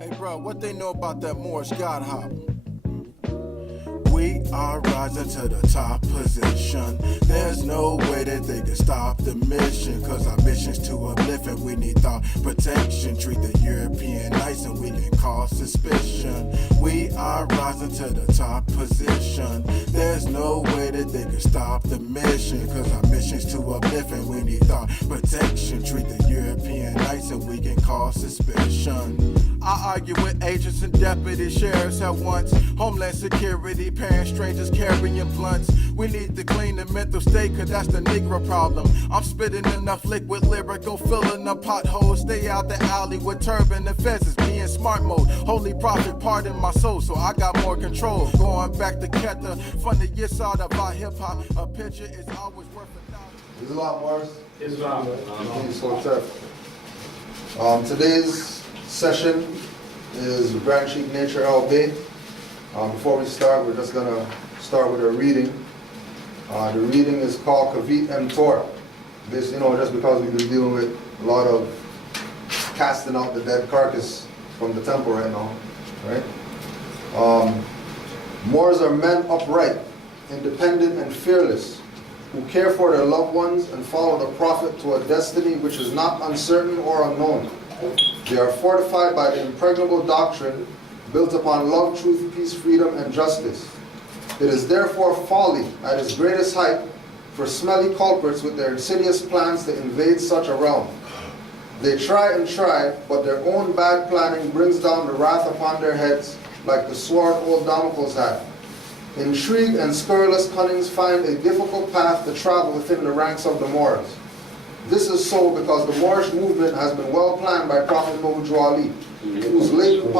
Hey bro, what they know about that Moorish God hop? We are rising to the top position. There's no way that they can stop the mission, cause our mission's to uplift and we need thought protection. Treat the European nice and we can cause suspicion. We are rising to the top position. There's no way that they can stop the mission, cause our mission's to uplift and we need thought protection. Treat the European nice and we can cause suspicion. I argue with agents and deputy sheriffs at once. Homeland Security, parents, strangers carrying blunts. We need to clean the mental state, cause that's the Negro problem. I'm spitting enough liquid lyrical, filling up potholes. Stay out the alley with turban and fezzes, be in smart mode. Holy prophet, pardon my soul, so I got more control. Going back to Keta, from the years out about hip hop, a picture is always worth $1,000. Islam, Morris. Islam. So tough. Today's session is Grand Chief Nature Al Bay. Before we start, we're just gonna start with a reading. The reading is called Kavit M. Torah. This, just because we've been dealing with a lot of casting out the dead carcass from the temple right now, right? Moors are men upright, independent and fearless, who care for their loved ones and follow the Prophet to a destiny which is not uncertain or unknown. They are fortified by the impregnable doctrine built upon love, truth, peace, freedom, and justice. It is therefore folly at its greatest height for smelly culprits with their insidious plans to invade such a realm. They try and try, but their own bad planning brings down the wrath upon their heads like the sword old Damocles had. Intrigue and scurrilous cunnings find a difficult path to travel within the ranks of the Moors. This is so because the Moorish movement has been well planned by Prophet Noble Ali, whose latent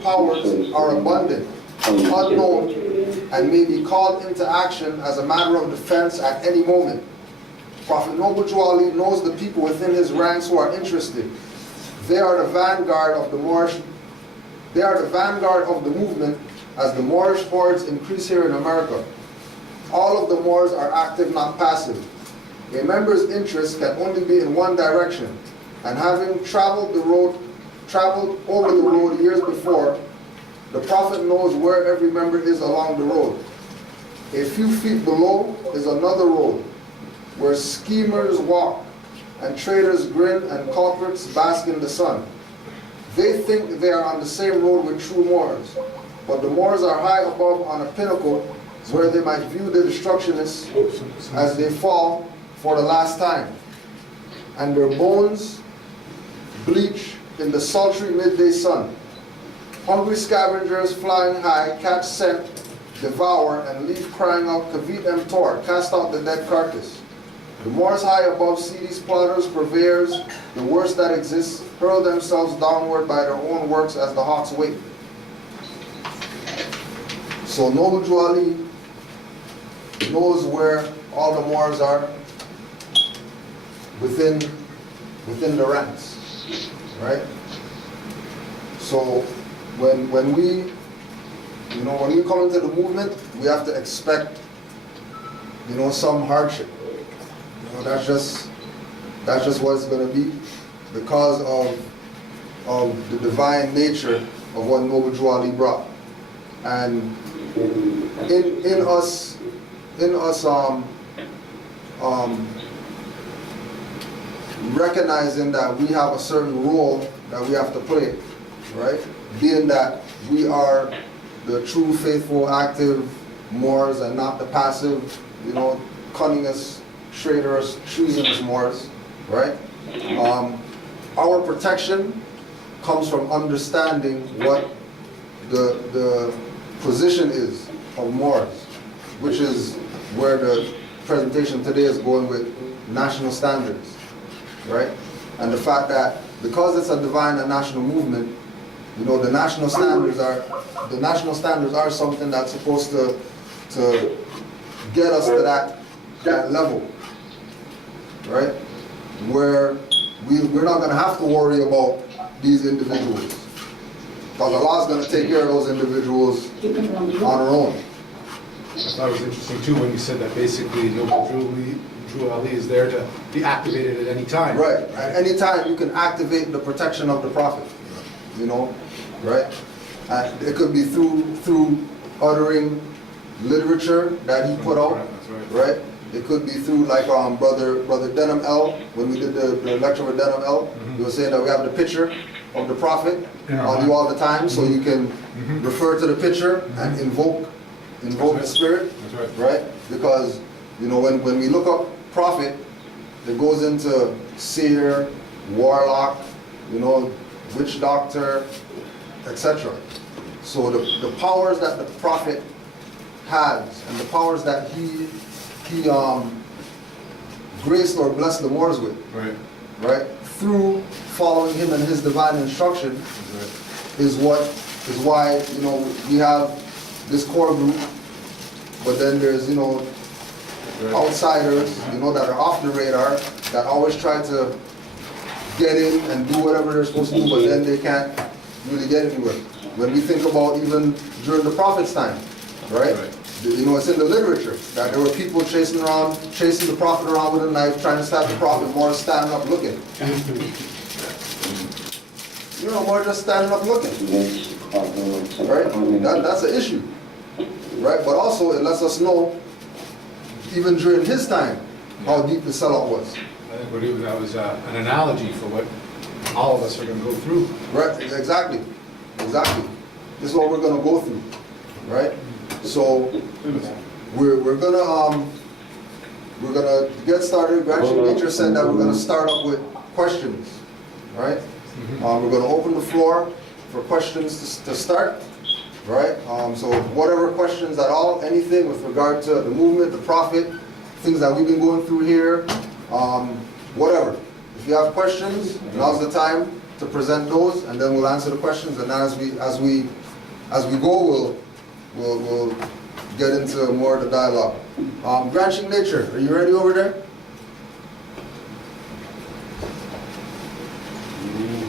powers are abundant, unknown, and may be called into action as a matter of defense at any moment. Prophet Noble Ali knows the people within his ranks who are interested. They are the vanguard of the Moorish. They are the vanguard of the movement as the Moorish hordes increase here in America. All of the Moors are active, not passive. A member's interest can only be in one direction, and having traveled over the road years before, the Prophet knows where every member is along the road. A few feet below is another road, where schemers walk, and traitors grin, and culprits bask in the sun. They think they are on the same road with true Moors, but the Moors are high above on a pinnacle where they might view the destructionists as they fall for the last time, and their bones bleach in the sultry midday sun. Hungry scavengers flying high catch scent, devour, and leave crying out, Kavit M. Tor, cast out the dead carcass. The Moors high above see these plotters, purveyors, the worst that exists, hurl themselves downward by their own works as the hawks wait. So Noble Ali knows where all the Moors are within the ranks, right? So when we come into the movement, we have to expect some hardship. That's just what it's going to be because of the divine nature of what Noble Ali brought, and in us recognizing that we have a certain role that we have to play, right? Being that we are the true, faithful, active Moors and not the passive, cunningest, traitorous, treasonous Moors, right? Our protection comes from understanding what the position is of Moors, which is where the presentation today is going with national standards, right? And the fact that because it's a divine and national movement, the national standards are something that's supposed to get us to that level, right? Where we're not going to have to worry about these individuals, because Allah is going to take care of those individuals on our own. I thought it was interesting too when you said that basically Noble Drew Ali is there to be activated at any time. Right. At any time you can activate the protection of the Prophet. you know, right? And it could be through uttering literature that he put out, right? It could be through like brother Denham L. When we did the lecture with Denham L. He was saying that we have the picture of the prophet on you all the time, so you can refer to the picture and invoke the spirit, right? Because you know when we look up prophet, it goes into seer, warlock, you know, witch doctor, etc. So the powers that the prophet has and the powers that he graced or blessed the Moors with, right? Through following him and his divine instruction, is why, you know, we have this core group, but then there's, you know, outsiders, you know, that are off the radar, that always try to get in and do whatever they're supposed to do, but then they can't really get anywhere. When we think about even during the prophet's time, right? You know, it's in the literature that there were people chasing the prophet around with a knife, trying to stab the prophet, more standing up looking. You know, more just standing up looking. Right? That's an issue. Right? But also it lets us know, even during his time, how deep the sellout was. I think that was an analogy for what all of us are going to go through. Right? Exactly. Exactly. This is what we're going to go through. Right? So we're gonna get started. Branching Nature said that we're gonna start up with questions, right? We're gonna open the floor for questions to start, right? So whatever questions at all, anything with regard to the movement, the prophet, things that we've been going through here, whatever. If you have questions, now's the time to present those, and then we'll answer the questions. And then as we go, we'll get into more of the dialogue. Branching Nature, are you ready over there?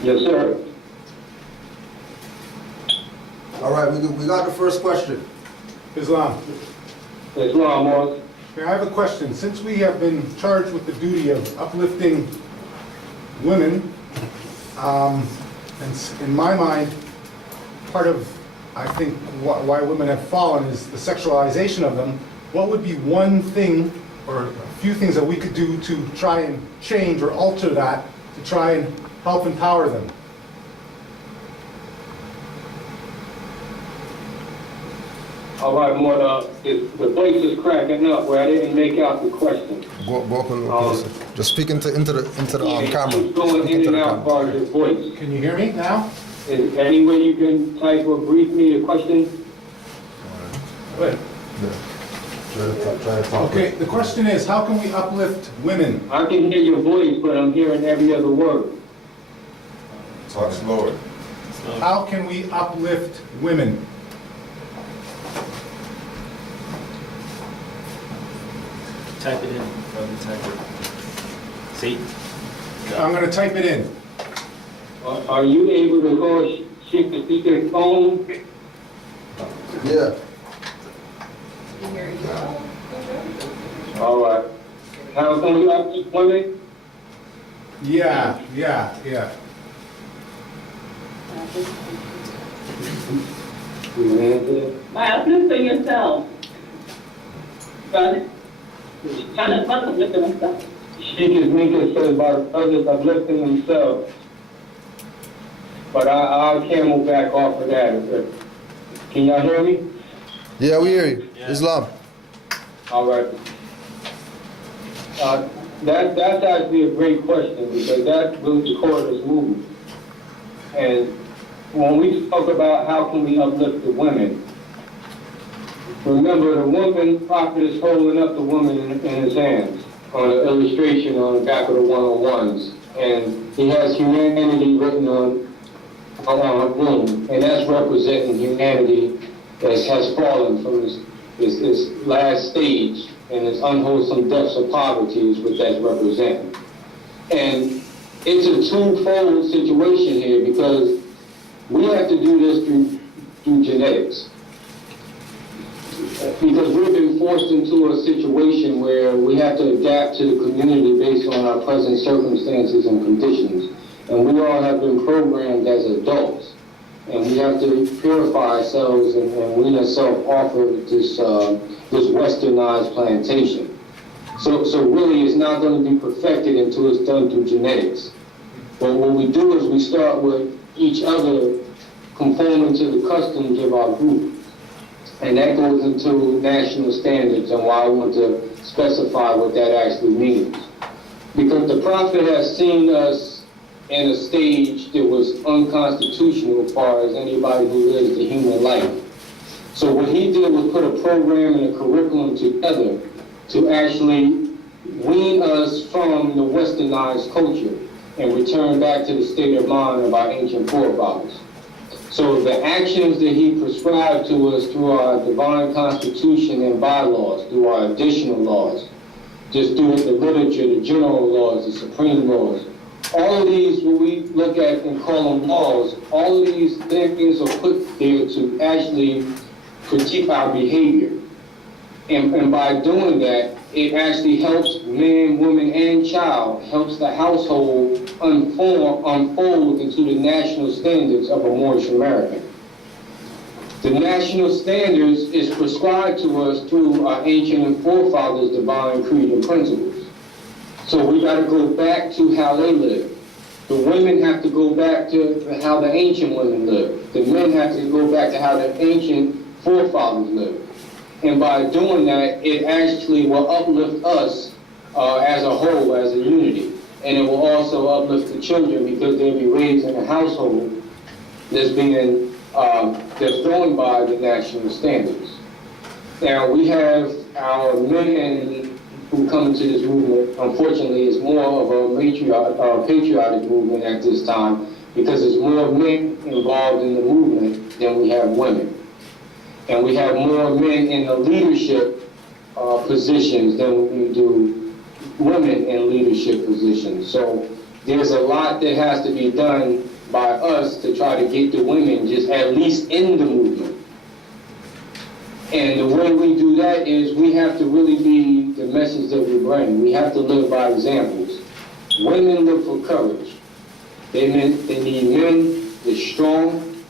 Yes, sir. All right, we got the first question. Islam. Islam, Morris. Okay, I have a question. Since we have been charged with the duty of uplifting women, and in my mind, part of I think why women have fallen is the sexualization of them. What would be one thing or a few things that we could do to try and change or alter that, to try and help empower them? All right, Morris, the place is cracking up where I didn't make out the question. Go up a little closer. Just speak into the camera. Keep going in and out part of your voice. Can you hear me now? Is there any way you can type or brief me the question? Good. Try to talk. Okay, the question is, how can we uplift women? I can hear your voice, but I'm hearing every other word. Talk slower. How can we uplift women? Type it in. Type it. See? I'm going to type it in. Are you able to go shift the speaker phone? Yeah. All right. How can we uplift women? Yeah. By uplifting yourself. Brother. Trying to uplift myself. Sheikh Nika said about others uplifting themselves. But I'll camel back off of that. Can y'all hear me? Yeah, we hear you. Yeah. Islam. All right. That's actually a great question because that's really the core of this movement. And when we talk about how can we uplift the women, remember the woman prophet is holding up the woman in his hands on the illustration on the back of the 101s. And he has humanity written on her womb, and that's representing humanity that has fallen from this last stage and its unwholesome depths of poverty is what that's representing. And it's a twofold situation here because we have to do this through genetics. Because we've been forced into a situation where we have to adapt to the community based on our present circumstances and conditions. And we all have been programmed as adults. And we have to purify ourselves and wean ourselves off of this westernized plantation. So really it's not going to be perfected until it's done through genetics. But what we do is we start with each other conforming to the customs of our group. And that goes into national standards and why I want to specify what that actually means. Because the prophet has seen us in a stage that was unconstitutional as far as anybody who lives the human life. So what he did was put a program and a curriculum together to actually wean us from the westernized culture and return back to the state of mind of our ancient forefathers. So the actions that he prescribed to us through our divine constitution and bylaws, through our additional laws, just through the literature, the general laws, the supreme laws, all of these, what we look at and call them laws, all of these things are put there to actually critique our behavior. And by doing that, it actually helps man, woman, and child, helps the household unfold into the national standards of a Moorish American. The national standards is prescribed to us through our ancient and forefathers' divine creed and principles. So we got to go back to how they lived. The women have to go back to how the ancient women lived. The men have to go back to how the ancient forefathers lived. And by doing that, it actually will uplift us as a whole, as a unity. And it will also uplift the children because they'll be raised in a household that's being, that's going by the national standards. Now, we have our men who come into this movement. Unfortunately, it's more of a patriotic movement at this time because there's more men involved in the movement than we have women. And we have more men in the leadership positions than we do women in leadership positions. So there's a lot that has to be done by us to try to get the women just at least in the movement. And the way we do that is we have to really be the message that we bring. We have to live by examples. Women look for courage. They need men that's strong,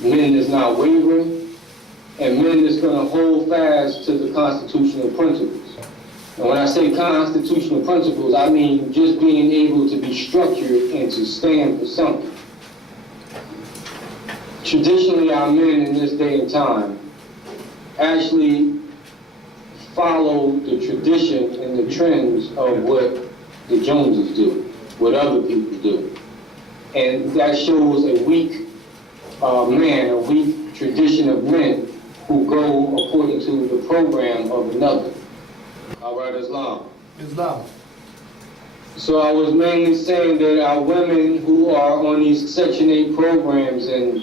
men that's not wavering, and men that's going to hold fast to the constitutional principles. And when I say constitutional principles, I mean just being able to be structured and to stand for something. Traditionally, our men in this day and time actually follow the tradition and the trends of what the Joneses do, what other people do. And that shows a weak man, a weak tradition of men who go according to the program of another. All right, Islam. Islam. So I was mainly saying that our women who are on these Section 8 programs and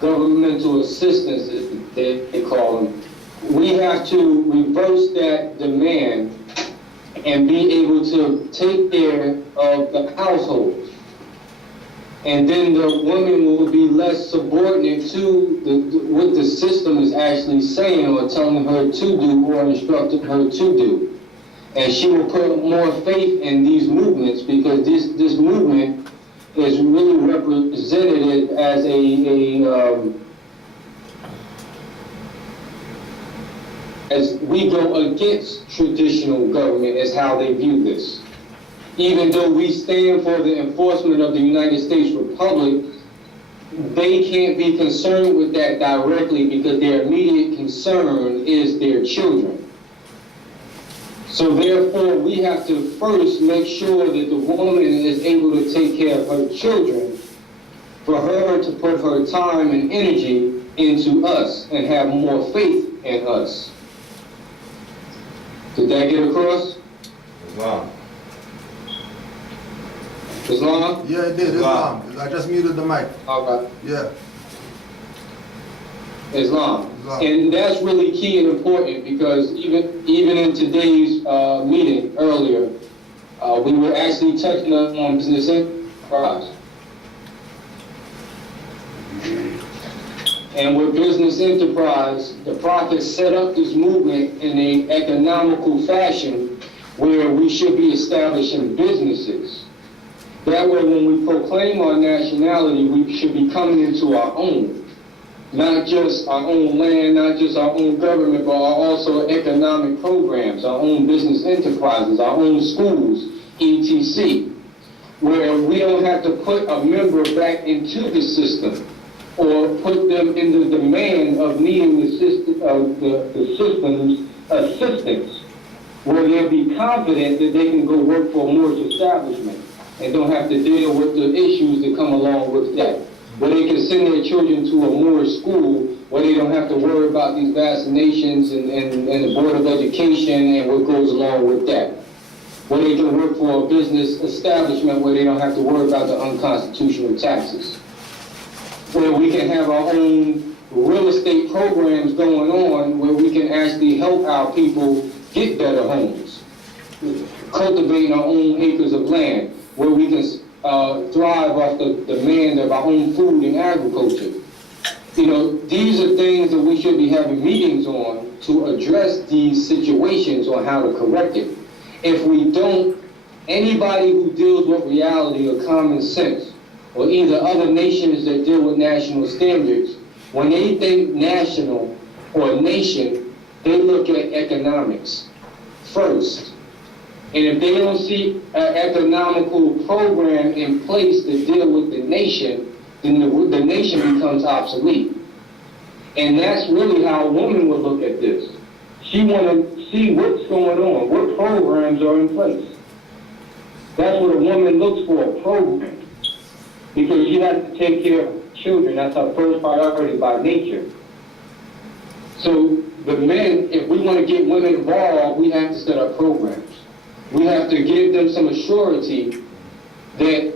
governmental assistance, they call them, we have to reverse that demand and be able to take care of the household. And then the woman will be less subordinate to what the system is actually saying or telling her to do or instructing her to do. And she will put more faith in these movements because this movement is really represented as as we go against traditional government is how they view this. Even though we stand for the enforcement of the United States Republic, they can't be concerned with that directly because their immediate concern is their children. So therefore, we have to first make sure that the woman is able to take care of her children, for her to put her time and energy into us and have more faith in us. Did that get across? Islam. Islam? Yeah, it did. Islam. I just muted the mic. Okay. Yeah. Islam. Islam. And that's really key and important because even in today's meeting earlier, we were actually touching on business enterprise. And with business enterprise, the Prophet set up this movement in an economical fashion where we should be establishing businesses. That way, when we proclaim our nationality, we should be coming into our own. Not just our own land, not just our own government, but also economic programs, our own business enterprises, our own schools, etc., where we don't have to put a member back into the system or put them in the demand of needing the system's assistance, where they'll be confident that they can go work for a Moorish establishment and don't have to deal with the issues that come along with that. Where they can send their children to a Moorish school where they don't have to worry about these vaccinations and the Board of Education and what goes along with that. Where they can work for a business establishment where they don't have to worry about the unconstitutional taxes. Where we can have our own real estate programs going on where we can actually help our people get better homes. Cultivating our own acres of land where we can thrive off the demand of our own food and agriculture. You know, these are things that we should be having meetings on to address these situations on how to correct it. If we don't, anybody who deals with reality or common sense, or either other nations that deal with national standards, when they think national or nation, they look at economics first. And if they don't see an economical program in place to deal with the nation, then the nation becomes obsolete. And that's really how a woman would look at this. She want to see what's going on, what programs are in place. That's what a woman looks for, a program. Because she has to take care of children. That's our first priority by nature. So the men, if we want to get women involved, we have to set up programs. We have to give them some assurity that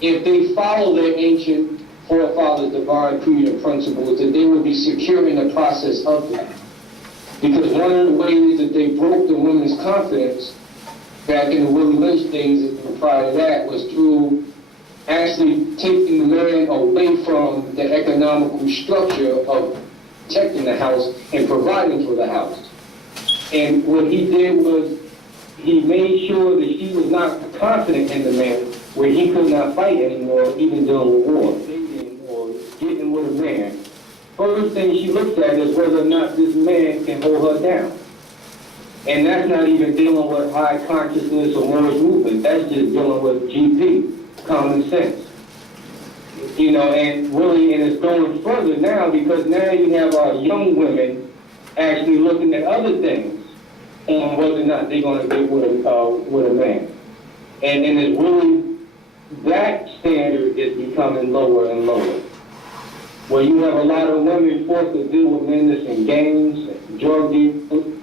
if they follow their ancient forefathers' divine creed and principles, that they will be secure in the process of that. Because one of the ways that they broke the women's confidence back in the Willie Lynch days and prior to that was through actually taking the man away from the economical structure of protecting the house and providing for the house. And what he did was he made sure that she was not confident in the man, where he could not fight anymore, even during the war, or getting with a man. First thing she looks at is whether or not this man can hold her down. And that's not even dealing with high consciousness or Moorish movement. That's just dealing with GP, common sense. You know, and really, and it's going further now because now you have our young women actually looking at other things on whether or not they're going to get with a man. And it's really, that standard is becoming lower and lower. Where you have a lot of women forced to deal with men that's in gangs, drug dealers,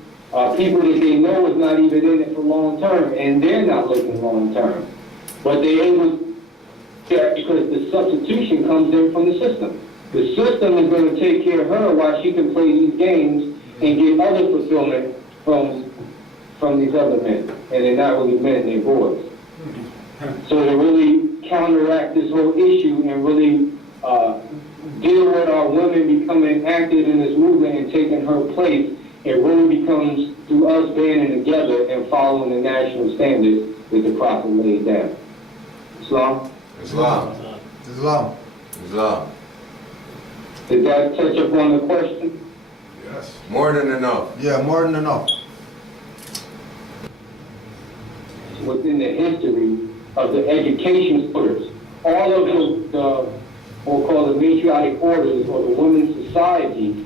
people that they know is not even in it for long term, and they're not looking long term. But they're able to, because the substitution comes in from the system. The system is going to take care of her while she can play these games and get other fulfillment from these other men. And they're not really men, they're boys. So to really counteract this whole issue and really deal with our women becoming active in this movement and taking her place, it really becomes through us banding together and following the national standards that the Prophet laid down. Islam? Islam. Islam. Islam. Did that touch upon the question? Yes. More than enough. Yeah, more than enough. Within the history of the education orders, all of the we'll call the matriarchic orders or the women's society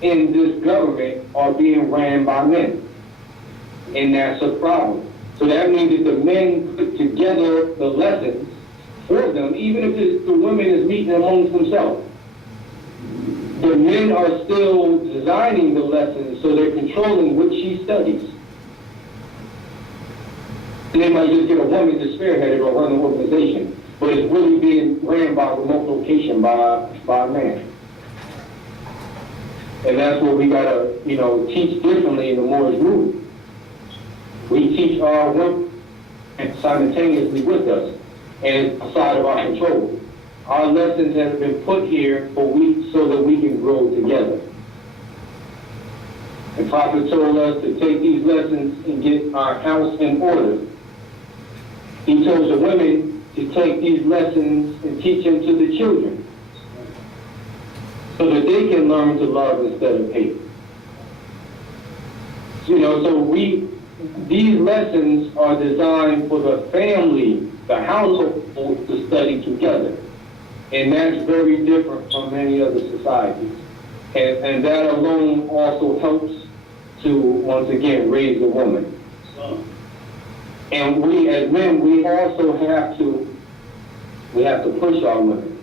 in this government are being ran by men. And that's a problem. So that means that the men put together the lessons for them, even if the women is meeting amongst themselves. The men are still designing the lessons, so they're controlling what she studies. They might just get a woman to spearhead it or run the organization, but it's really being ran by remote location by a man. And that's what we gotta, teach differently in the Moorish movement. We teach our women simultaneously with us and outside of our control. Our lessons have been put here so that we can grow together. The Prophet told us to take these lessons and get our house in order. He told the women to take these lessons and teach them to the children so that they can learn to love instead of hate. You know, so these lessons are designed for the family, the household, to study together. And that's very different from many other societies. And that alone also helps to, once again, raise the woman. And we, as men, we also have to push our women.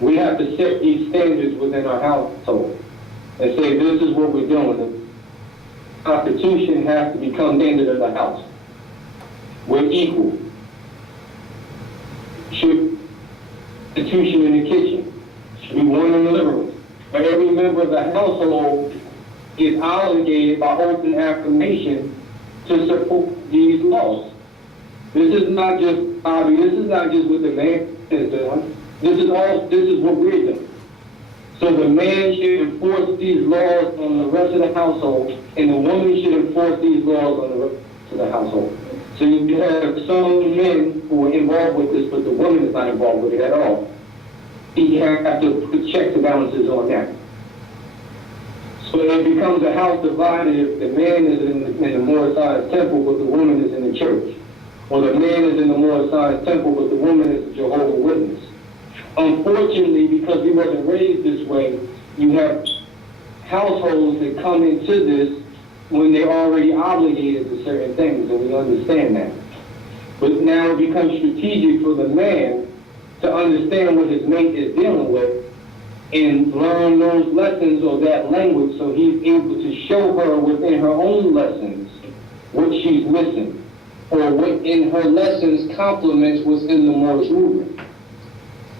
We have to set these standards within our household and say, this is what we're doing. The Constitution has to become the standard of the house. We're equal. Constitution in the kitchen should be one in the living room. But every member of the household is obligated by oath and affirmation to support these laws. This is not just hobby. This is not just what the man is doing. This is what we're doing. So the man should enforce these laws on the rest of the household, and the woman should enforce these laws on the rest of the household. So you have some men who are involved with this, but the woman is not involved with it at all. You have to put checks and balances on that. So it becomes a house divided if the man is in the Moorish temple, but the woman is in the church. Or the man is in the Moorish temple, but the woman is a Jehovah's Witness. Unfortunately, because we wasn't raised this way, you have households that come into this when they're already obligated to certain things, and we understand that. But now it becomes strategic for the man to understand what his mate is dealing with and learn those lessons or that language so he's able to show her within her own lessons what she's missing, or what in her lessons complements what's in the Moorish movement.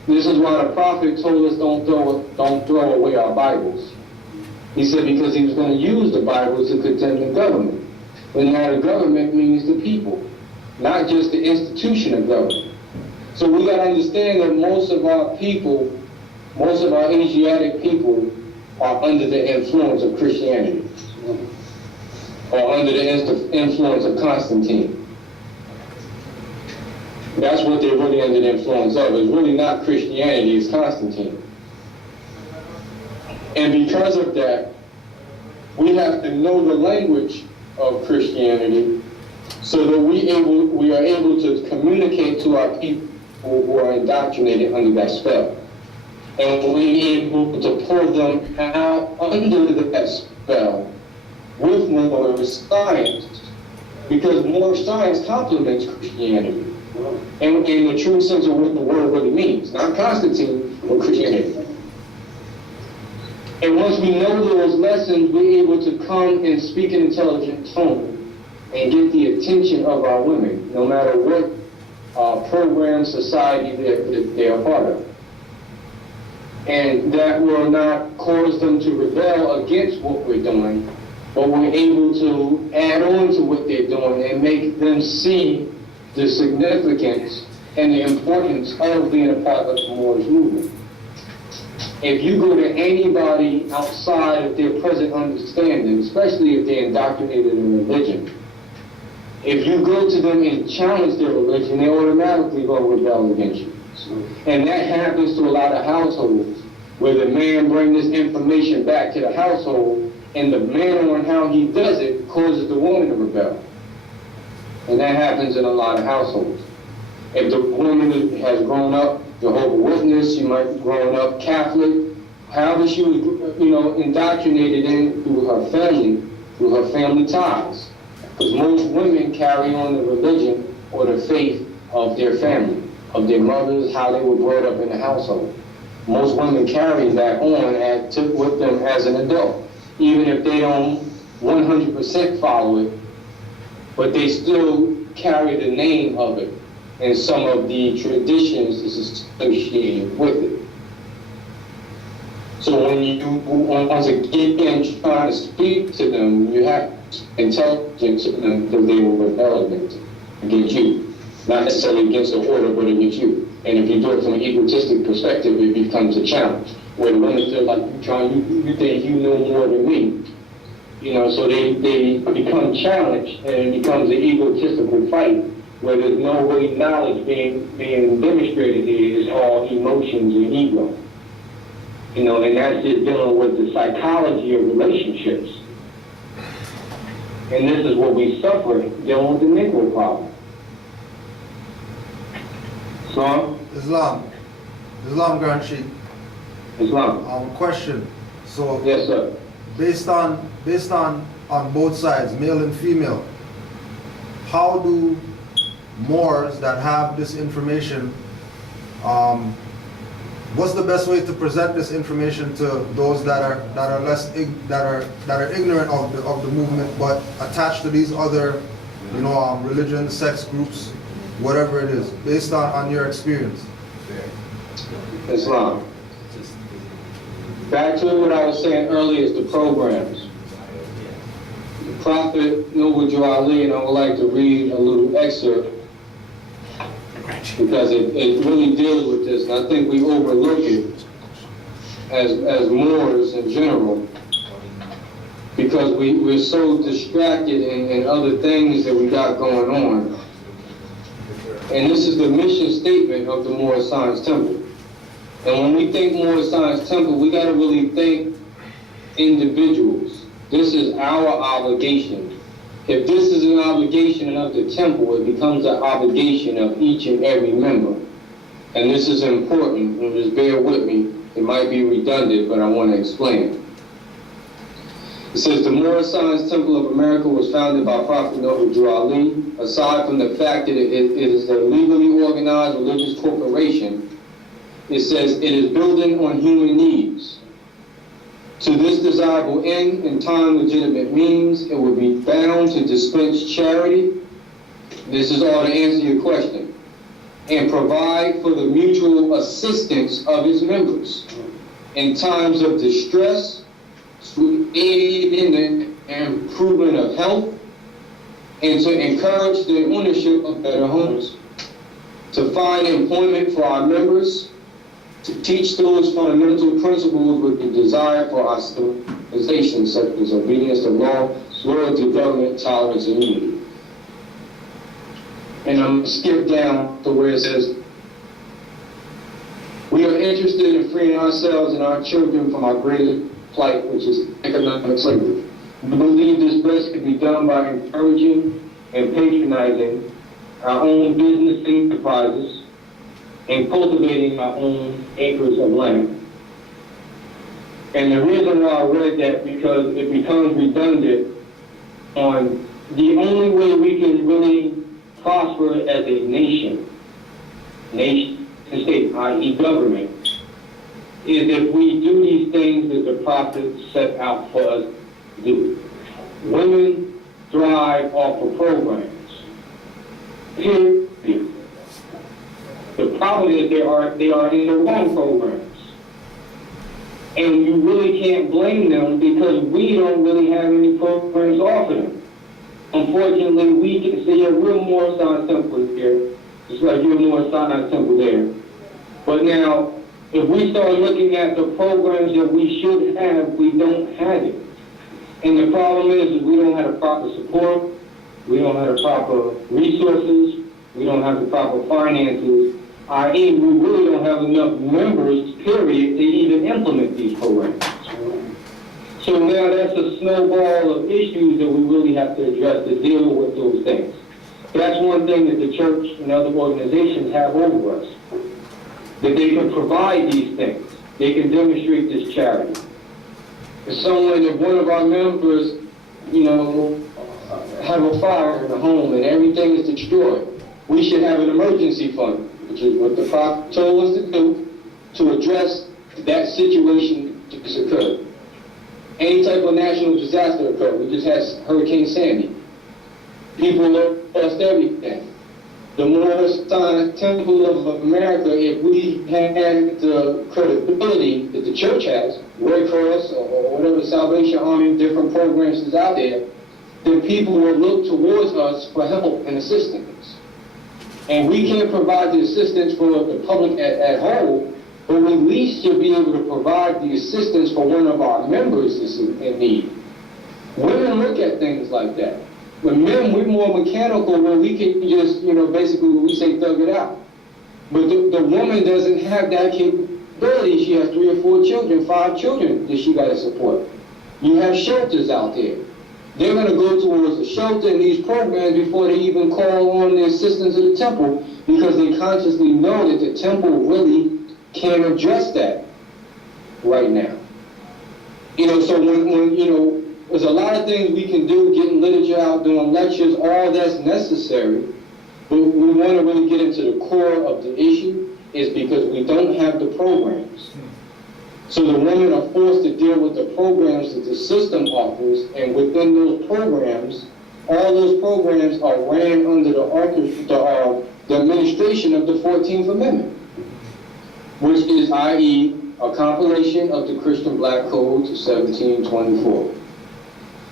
This is why the prophet told us don't throw away our Bibles. He said because he was going to use the Bible to condemn the government. But now the government means the people, not just the institution of government. So we got to understand that most of our people, most of our Asiatic people are under the influence of Christianity, or under the influence of Constantine. That's what they're really under the influence of. It's really not Christianity, it's Constantine. And because of that, we have to know the language of Christianity so that we are able to communicate to our people who are indoctrinated under that spell. And we're able to pull them out under that spell with Moorish science, because Moorish science complements Christianity. And in the true sense of what the word really means, not Constantine, but Christianity. And once we know those lessons, we're able to come and speak an intelligent tone and get the attention of our women, no matter what program, society they're a part of. And that will not cause them to rebel against what we're doing, but we're able to add on to what they're doing and make them see the significance and the importance of being a part of the Moorish movement. If you go to anybody outside of their present understanding, especially if they're indoctrinated in religion, if you go to them and challenge their religion, they automatically go rebel against you. And that happens to a lot of households, where the man brings this information back to the household, and the manner on how he does it causes the woman to rebel. And that happens in a lot of households. If the woman has grown up Jehovah's Witness, she might have grown up Catholic, however she was, indoctrinated in through her family ties. Because most women carry on the religion or the faith of their family, of their mothers, how they were brought up in the household. Most women carry that on and took with them as an adult, even if they don't 100% follow it, but they still carry the name of it and some of the traditions associated with it. So when you, once again, try to speak to them, you have intelligence to them because they will rebel against you. Not necessarily against the order, but against you. And if you do it from an egotistic perspective, it becomes a challenge. Where the women feel like you think you know more than me. So they become challenged, and it becomes an egotistical fight where there's no really knowledge being demonstrated here. It's all emotions and ego. You know, and that's just dealing with the psychology of relationships. And this is what we suffer, dealing with the Negro problem. Islam, Grand Sheikh. Islam. Question. So, Yes, sir. based on both sides, male and female, how do Moors that have this information, what's the best way to present this information to those that are ignorant of the movement but attached to these other, religions, sex groups, whatever it is, based on your experience? Islam. Back to what I was saying earlier is the programs. The Prophet Noble Ali, and I would like to read a little excerpt because it really deals with this, and I think we overlook it as Moors in general because we're so distracted in other things that we got going on. And this is the mission statement of the Moorish Science Temple. And when we think Moorish Science Temple, we got to really think individuals. This is our obligation. If this is an obligation of the temple, it becomes an obligation of each and every member. And this is important, and just bear with me. It might be redundant, but I want to explain. It says, the Moorish Science Temple of America was founded by Prophet Noble Ali. Aside from the fact that it is a legally organized religious corporation, it says it is building on human needs. To this desirable end, in time legitimate means, it will be bound to dispense charity. This is all to answer your question. And provide for the mutual assistance of its members in times of distress, to aid in the improvement of health, and to encourage the ownership of better homes, to find employment for our members, to teach those fundamental principles with the desire for our civilization, such as obedience to law, loyalty to government, tolerance, and unity. And I'm going to skip down to where it says, we are interested in freeing ourselves and our children from our greatest plight, which is economic slavery. We believe this best can be done by encouraging and patronizing our own business enterprises and cultivating our own acres of land. And the reason why I read that, because it becomes redundant on the only way we can really prosper as a nation state, i.e. government, is if we do these things that the Prophet set out for us to do. Women thrive off of programs. Period. The problem is they are in the wrong programs. And you really can't blame them because we don't really have any programs to offer them. Unfortunately, we can say, yeah, we're more Science Temple here, just like you're more Science Temple there. But now, if we start looking at the programs that we should have, we don't have it. And the problem is we don't have the proper support, we don't have the proper resources, we don't have the proper finances, i.e. we really don't have enough members, period, to even implement these programs. So now that's a snowball of issues that we really have to address to deal with those things. That's one thing that the church and other organizations have over us, that they can provide these things. They can demonstrate this charity. If one of our members, have a fire in the home and everything is destroyed, we should have an emergency fund, which is what the Prophet told us to do to address that situation that has occurred. Any type of national disaster occurred. We just had Hurricane Sandy. People lost everything. The Moorish Science Temple of America, if we had the credibility that the church has, Red Cross or whatever Salvation Army, different programs is out there, then people will look towards us for help and assistance. And we can't provide the assistance for the public at whole, but we at least should be able to provide the assistance for one of our members that's in need. Women look at things like that. But men, we're more mechanical where we can just, basically when we say thug it out. But the woman doesn't have that capability. She has 3 or 4 children, 5 children that she got to support. You have shelters out there. They're going to go towards the shelter and these programs before they even call on the assistance of the temple, because they consciously know that the temple really can't address that right now. So when there's a lot of things we can do, getting literature out, doing lectures, all that's necessary, but we want to really get into the core of the issue is because we don't have the programs. So the women are forced to deal with the programs that the system offers, and within those programs, all those programs are ran under the administration of the 14th Amendment, which is, i.e., a compilation of the Christian Black Codes of 1724.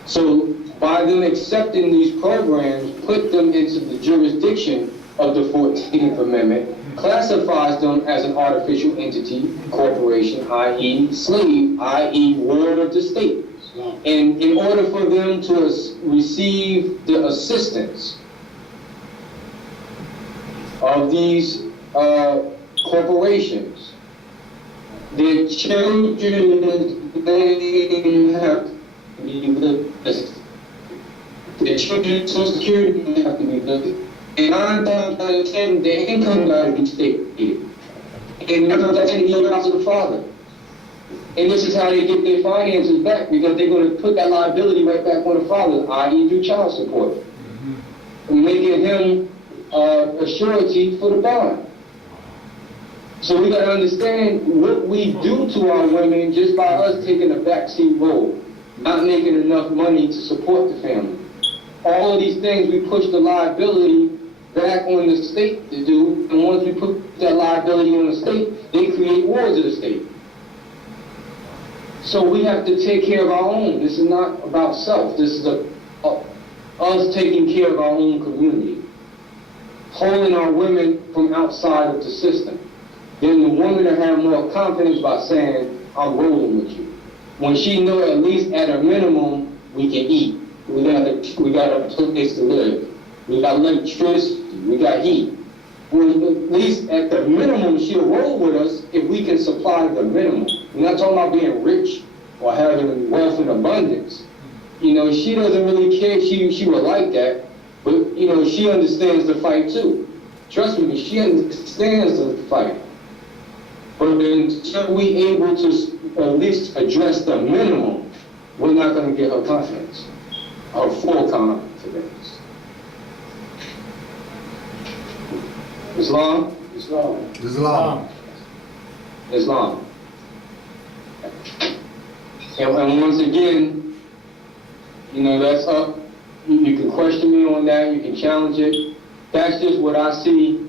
So by them accepting these programs, put them into the jurisdiction of the 14th Amendment, classifies them as an artificial entity, corporation, i.e. slave, i.e. ward of the state. And in order for them to receive the assistance of these corporations, their children, they have to be listed. Their children's Social Security have to be listed. And 9 times out of 10, their income got to be stated. And 9 times out of 10, it goes to the father. And this is how they get their finances back, because they're going to put that liability right back on the father, i.e. through child support. And making him a surety for the bond. So we got to understand what we do to our women just by us taking a backseat role, not making enough money to support the family. All of these things, we push the liability back on the state to do, and once we put that liability on the state, they create wards of the state. So we have to take care of our own. This is not about self. This is us taking care of our own community, holding our women from outside of the system. Then the woman will have more confidence by saying, I'm rolling with you. When she know at least at a minimum, we can eat. We got a place to live. We got electricity. We got heat. Well, at least at the minimum, she'll roll with us if we can supply the minimum. We're not talking about being rich or having wealth in abundance. She doesn't really care. She would like that, but she understands the fight too. Trust me, she understands the fight. But until we able to at least address the minimum, we're not going to get her confidence, her full confidence. Islam? And once again, that's up. You can question me on that. You can challenge it. That's just what I see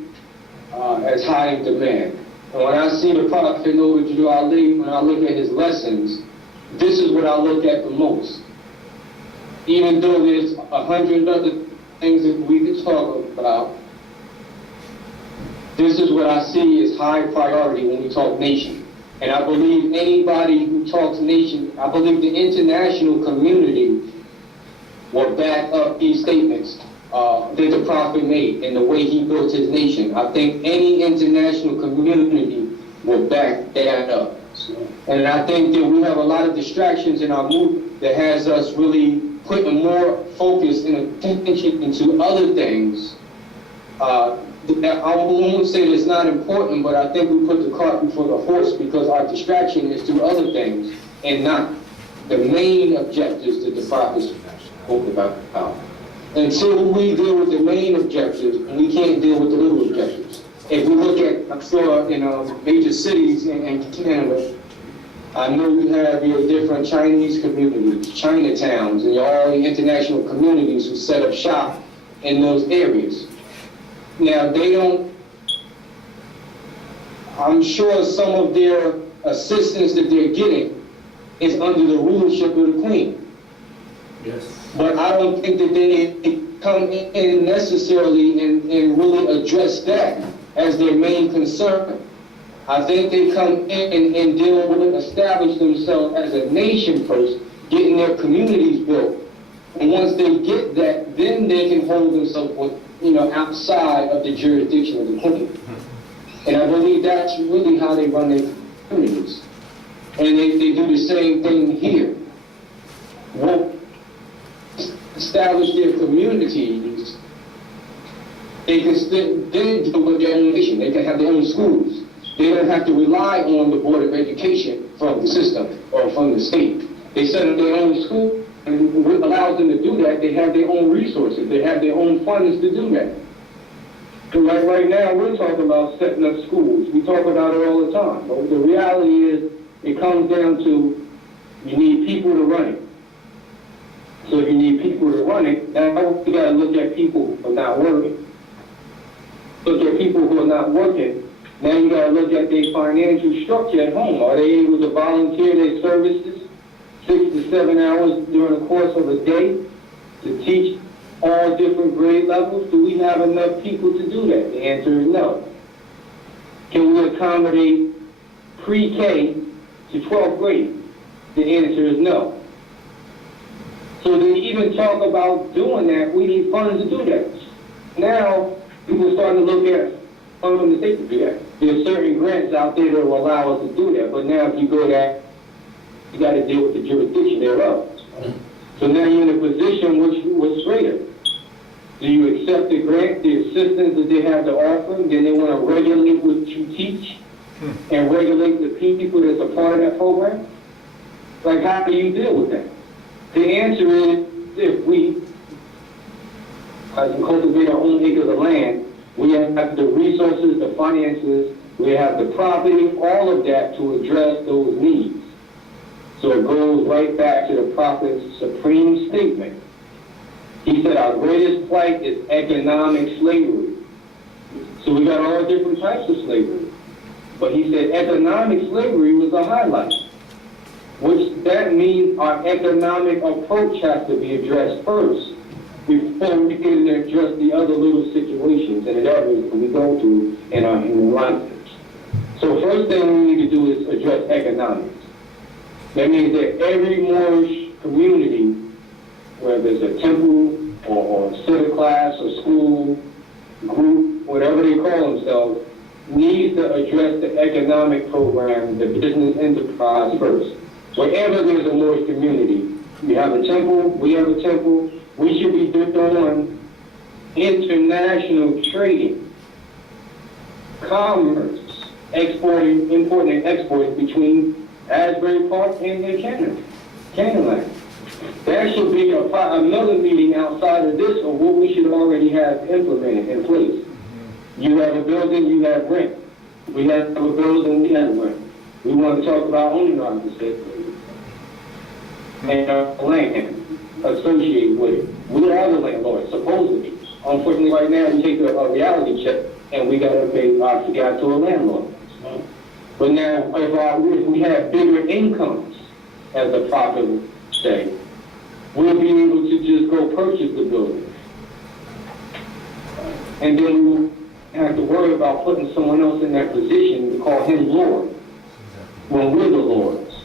as high in demand. And when I see the Prophet Noble Ali, when I look at his lessons, this is what I look at the most. Even though there's 100 other things that we could talk about, this is what I see as high priority when we talk nation. And I believe anybody who talks nation, I believe the international community will back up these statements that the Prophet made and the way he built his nation. I think any international community will back that up. And I think that we have a lot of distractions in our movement that has us really putting more focus and attention into other things. I won't say that it's not important, but I think we put the cart before the horse because our distraction is to other things and not the main objectives that the Prophet spoke about. Until we deal with the main objectives, we can't deal with the little objectives. If we look at, I'm sure, major cities in Canada, I know you have your different Chinese communities, Chinatowns, and all the international communities who set up shop in those areas. Now, I'm sure some of their assistance that they're getting is under the rulership of the Queen. Yes. But I don't think that they come in necessarily and really address that as their main concern. I think they come in and deal with it, establish themselves as a nation first, getting their communities built, And once they get that, then they can hold themselves with, outside of the jurisdiction of the court. And I believe that's really how they run their communities. And they do the same thing here. Won't establish their communities, they can then deal with their own nation. They can have their own schools. They don't have to rely on the Board of Education from the system or from the state. They set up their own school, and what allows them to do that, they have their own resources. They have their own funds to do that. So like right now, we're talking about setting up schools. We talk about it all the time. But the reality is, it comes down to you need people to run it. So if you need people to run it, now you got to look at people who are not working. Look at people who are not working. Now you got to look at their financial structure at home. Are they able to volunteer their services 6 to 7 hours during the course of a day to teach all different grade levels? Do we have enough people to do that? The answer is no. Can we accommodate pre-K to 12th grade? The answer is no. So to even talk about doing that, we need funds to do that. Now, people are starting to look at funds from the state to do that. There's certain grants out there that will allow us to do that, but now if you go there, you got to deal with the jurisdiction thereof. So now you're in a position what's greater. Do you accept the grant, the assistance that they have to offer, then they want to regulate what you teach and regulate the people that's a part of that program? Like, how do you deal with that? The answer is, if we cultivate our own acres of land, we have the resources, the finances, we have the property, all of that to address those needs. So it goes right back to the prophet's supreme statement. He said our greatest plight is economic slavery. So we got all different types of slavery. But he said economic slavery was a highlight, which that means our economic approach has to be addressed first before we can address the other little situations and areas that we go through in our human life. So first thing we need to do is address economics. That means that every Moorish community, whether it's a temple or a city class or school, group, whatever they call themselves, needs to address the economic program, the business enterprise first. Wherever there's a Moorish community, you have a temple, we have a temple, we should be doing international trading, commerce, exporting, importing and exporting between Asbury Park and Canaanland. That should be another meeting outside of this of what we should already have implemented in place. You have a building, you have rent. We have a building, we have rent. We want to talk about owning our estate and land associated with it. We are the landlords, supposedly. Unfortunately, right now, we take a reality check and we got to pay our figure to a landlord. But now, if we have bigger incomes, as the prophet would say, we'll be able to just go purchase the building. And then we will have to worry about putting someone else in that position to call him Lord. When we're the Lords.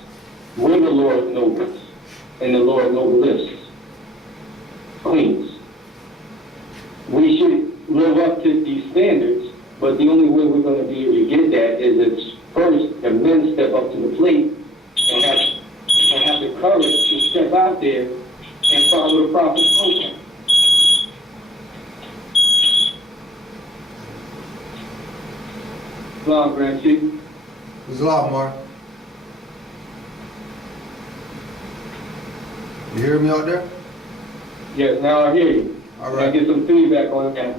We're the Lord nobles and the Lord noblest queens. We should live up to these standards, but the only way we're going to be able to get that is it's first the men step up to the plate and have the courage to step out there and follow the prophet's program. Islam, Grand Chief. Islam, Mark. You hear me out there? Yes, now I hear you. All right. I get some feedback on that.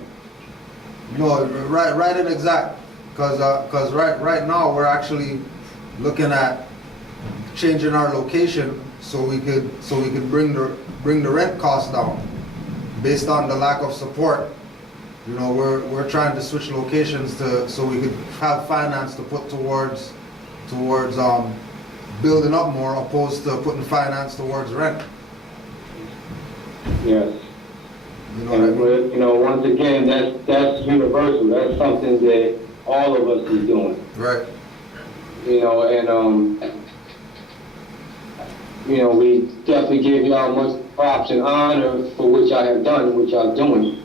No, right and exact. Because right now we're actually looking at changing our location so we could bring the rent costs down based on the lack of support. You know, we're trying to switch locations so we could have finance to put towards building up more opposed to putting finance towards rent. Yes. You know what I mean? You know, once again, that's universal. That's something that all of us is doing. Right. You know, and you know, we definitely give y'all props and honor for which I have done, which I'm doing.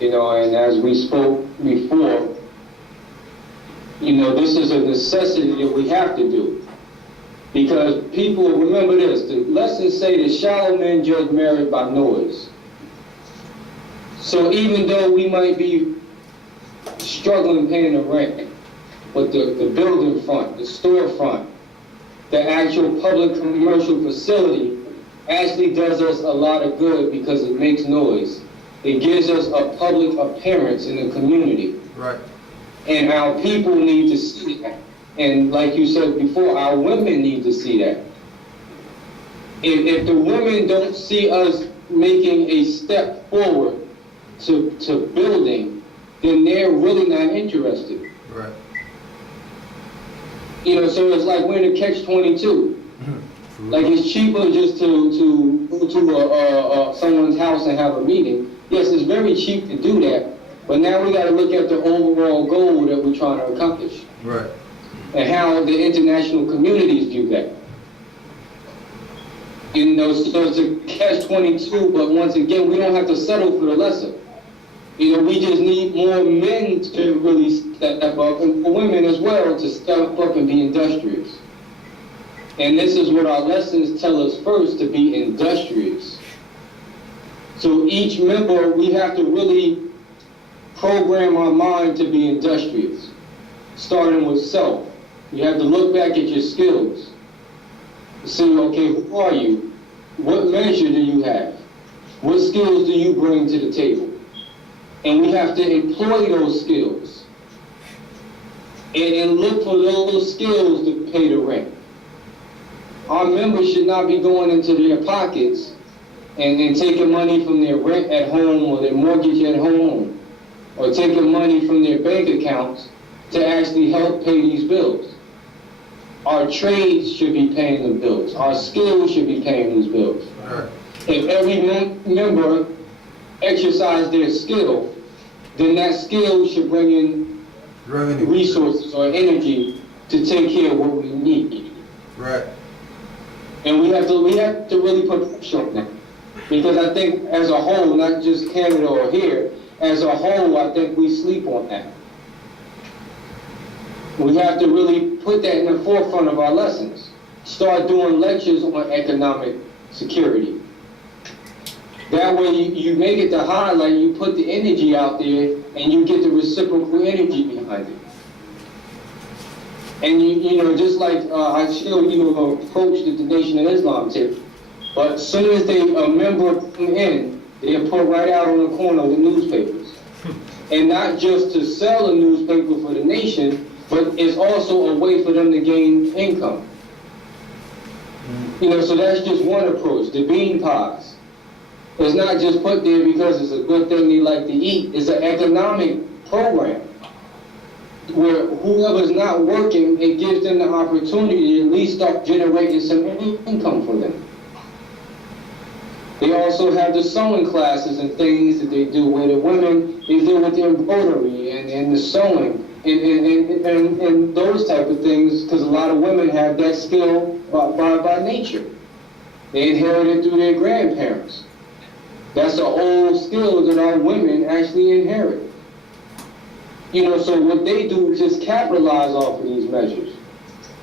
You know, and as we spoke before, you know, this is a necessity that we have to do. Because people, remember this, the lessons say that shallow men judge merit by noise. So even though we might be struggling paying the rent, but the building front, the storefront, the actual public commercial facility actually does us a lot of good because it makes noise. It gives us a public appearance in the community. Right. And our people need to see that. And like you said before, our women need to see that. If the women don't see us making a step forward to building, then they're really not interested. Right. You know, so it's like we're in a catch-22. Like it's cheaper just to go to someone's house and have a meeting. Yes, it's very cheap to do that, but now we got to look at the overall goal that we're trying to accomplish. Right. And how the international communities view that. You know, so it's a catch-22, but once again, we don't have to settle for the lesser. You know, we just need more men to really step up, and for women as well to step up and be industrious. And this is what our lessons tell us first, to be industrious. So each member, we have to really program our mind to be industrious, starting with self. You have to look back at your skills. See, okay, who are you? What measure do you have? What skills do you bring to the table? And we have to employ those skills. And look for those skills to pay the rent. Our members should not be going into their pockets and taking money from their rent at home or their mortgage at home, or taking money from their bank accounts to actually help pay these bills. Our trades should be paying the bills. Our skills should be paying these bills. Right. If every member exercise their skill, then that skill should bring in Revenue. resources or energy to take care of what we need. Right. And we have to really put pressure on that. Because I think as a whole, not just Canada or here, as a whole, I think we sleep on that. We have to really put that in the forefront of our lessons. Start doing lectures on economic security. That way you make it the highlight, you put the energy out there, and you get the reciprocal energy behind it. And you know, just like I showed you an approach that the Nation of Islam took, but as soon as a member come in, they're put right out on the corner with newspapers. And not just to sell a newspaper for the nation, but it's also a way for them to gain income. You know, so that's just one approach, the bean pies. It's not just put there because it's a good thing they like to eat. It's an economic program where whoever's not working, it gives them the opportunity to at least start generating some income for them. They also have the sewing classes and things that they do where the women, they deal with the embroidery and the sewing and those type of things, because a lot of women have that skill by nature. They inherit it through their grandparents. That's an old skill that our women actually inherit. You know, so what they do is just capitalize off of these measures.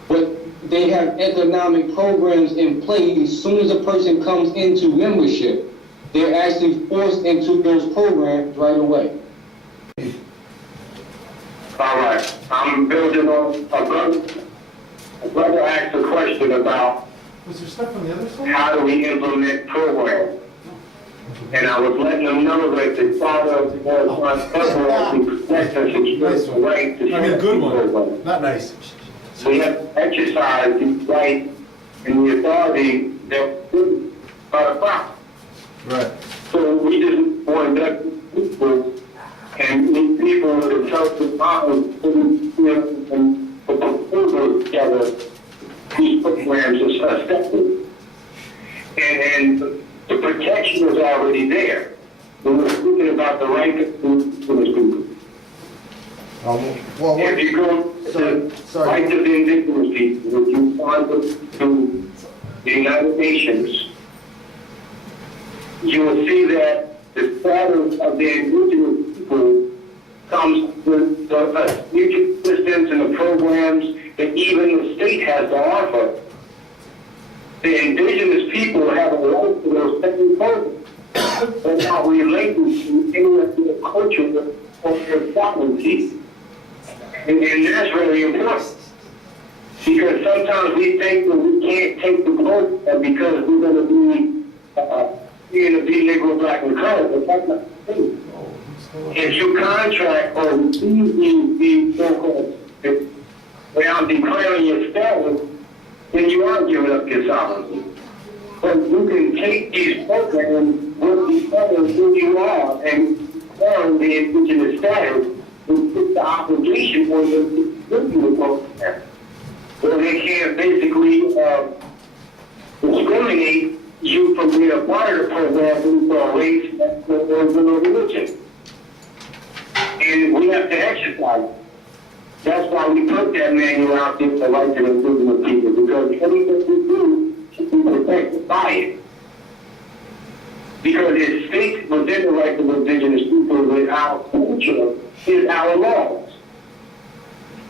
But they have economic programs in place. As soon as a person comes into membership, they're actually forced into those programs right away. All right, I'm building on a brother asked a question about Was there stuff on the other side? how do we implement programs. And I was letting them know that the father of the to protect and secure the right to I mean, good one, program. not nice. So we have to exercise the right and the authority that by the prophet. Right. So we just want that people and meet people to help the mountains and put proposals together. These programs are effective. And the protection is already there. When we're speaking about the right to people. Well, If you go to the rights of the indigenous people, if you find to the United Nations, you will see that the status of the indigenous people comes with the mutual assistance and the programs that even the state has to offer. The indigenous people have a right to those same programs. They're not related to any of their culture or their sovereignty. And that's really important. Because sometimes we think that we can't take the vote because we're going to be Negro, Black, and colored, but that's not the case. If you contract or receive these so-called, without declaring your status, then you are giving up your sovereignty. But you can take these programs with each other who you are and earn the indigenous status and put the obligation on them to give you a program. Where they can't basically discriminate you from being a part of the program based on race, or religion. And we have to exercise it. That's why we put that manual out there for rights of indigenous people, because anything we do should be protected by it. Because it states within the rights of indigenous people that our culture is our laws.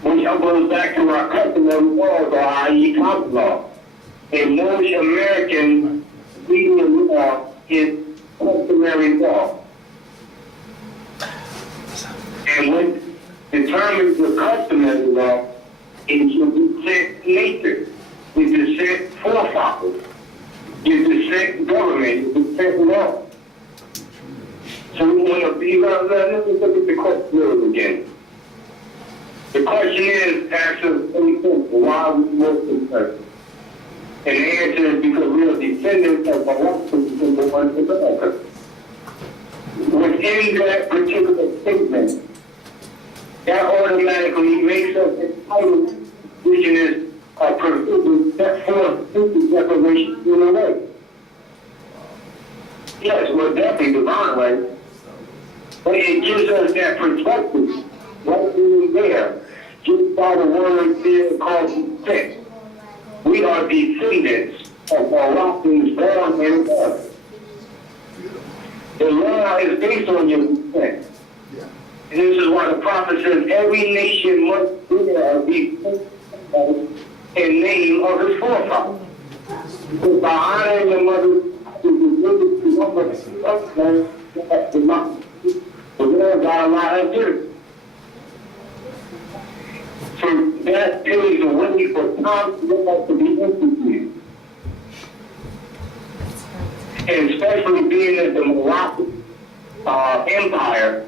Which goes back to our customary laws, or i.e. common law. A Moorish American legal law is customary law. And what determines the customary law is your descent nature, your descent forefathers, your descent government, your descent law. So we want to be, let's look at the question again. The question is, actually, very simple. Why are we working first? And the answer is because we are descendants of Moroccan people once in America. Within that particular statement, that automatically makes us entitled to indigenous privileges set forth in the Declaration of Human Rights. Yes, we're definitely divine rights, but it gives us that perspective right in there. Just by the word there called descent. We are descendants of Moroccans born in America. The law is based on your descent. And this is why the prophet says every nation must bear the descent in name of his forefathers. Because by honoring the mother, the Lord God allowed us to. So that paves the way for conflict to be instituted. And especially being that the Moroccan Empire,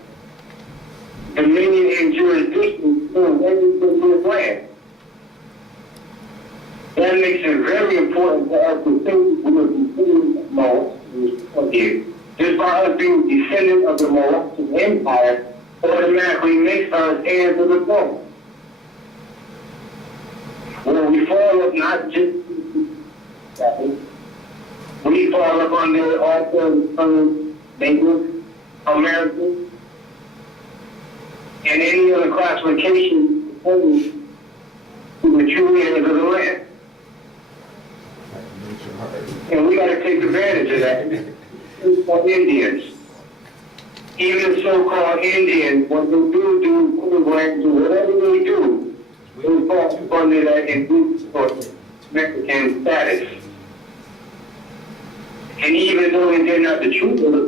dominion and jurisdiction in every single land. That makes it very important for us to think we are descendants of Moroccan. Just by us being descendants of the Moroccan Empire automatically makes us heirs of the throne. Where we fall up not just we fall up under also Native American and any other classification to the true heirs of the land. And we got to take advantage of that. For Indians, even the so-called Indians, when they do programs or whatever they do, they fall under that indigenous Mexican status. And even though they're not the truth of the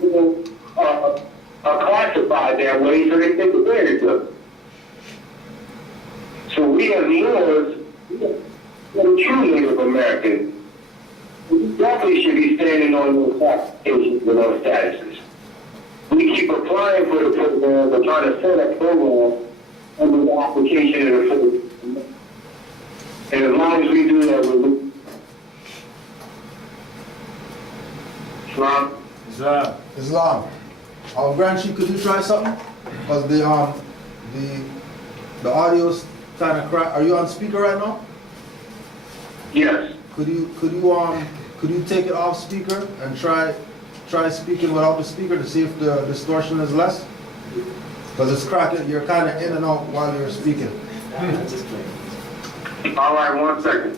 people are classified that way, so they take advantage of it. So we as Moors, we are true Native Americans. We definitely should be standing on those classifications and those statuses. We keep applying for the program, but trying to set a program under the application of the program. And as long as we do that, we'll Islam. Islam. Granchi, could you try something? Because the audio's kind of crack. Are you on speaker right now? Yes. Could you take it off speaker and try speaking without the speaker to see if the distortion is less? Because it's cracking. You're kind of in and out while you're speaking. All right, 1 second.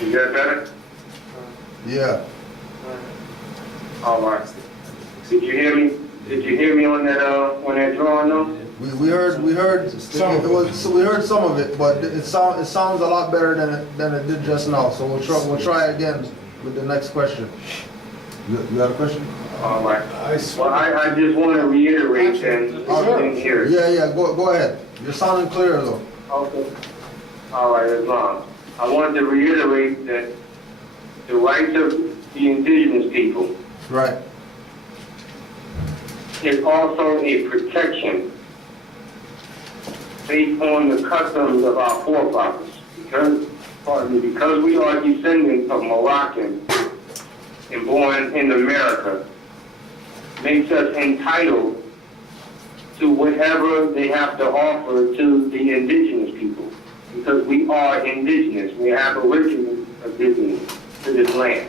Is that better? Yeah. All right. Did you hear me? Did you hear me on that drawing though? We heard Some of it. we heard some of it, but it sounds a lot better than it did just now. So we'll try again with the next question. You got a question? All right. Well, I just want to reiterate that I didn't hear it. Yeah. Go ahead. You're sounding clear though. Okay. All right, that's fine. I wanted to reiterate that the rights of the indigenous people Right. is also a protection based on the customs of our forefathers. Because we are descendants of Moroccan and born in America, makes us entitled to whatever they have to offer to the indigenous people. Because we are indigenous, we have original indigenous to this land.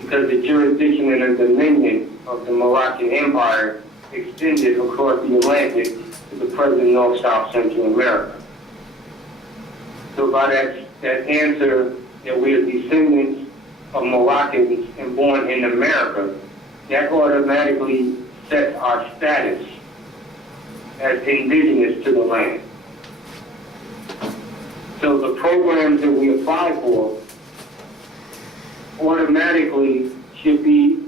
Because the jurisdiction and the dominion of the Moroccan Empire extended across the Atlantic to the present North, South, Central America. So by that answer that we are descendants of Moroccans and born in America, that automatically sets our status as indigenous to the land. So the programs that we apply for automatically should be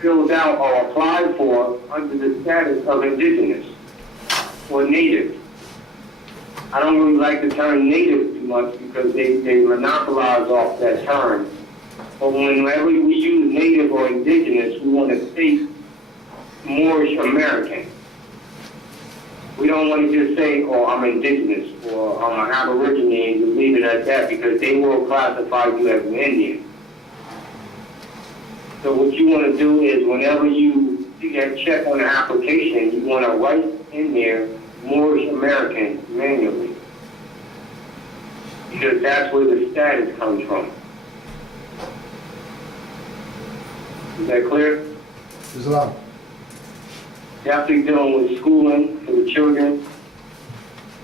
filled out or applied for under the status of indigenous or native. I don't really like the term native too much because they monopolize off that term. But whenever we use native or indigenous, we want to state Moorish American. We don't want to just say, oh, I'm indigenous or I'm an aborigine and just leave it at that because they will classify you as an Indian. So what you want to do is whenever you see that check on the application, you want to write in there Moorish American manually. Because that's where the status comes from. Is that clear? Islam. Definitely dealing with schooling for the children,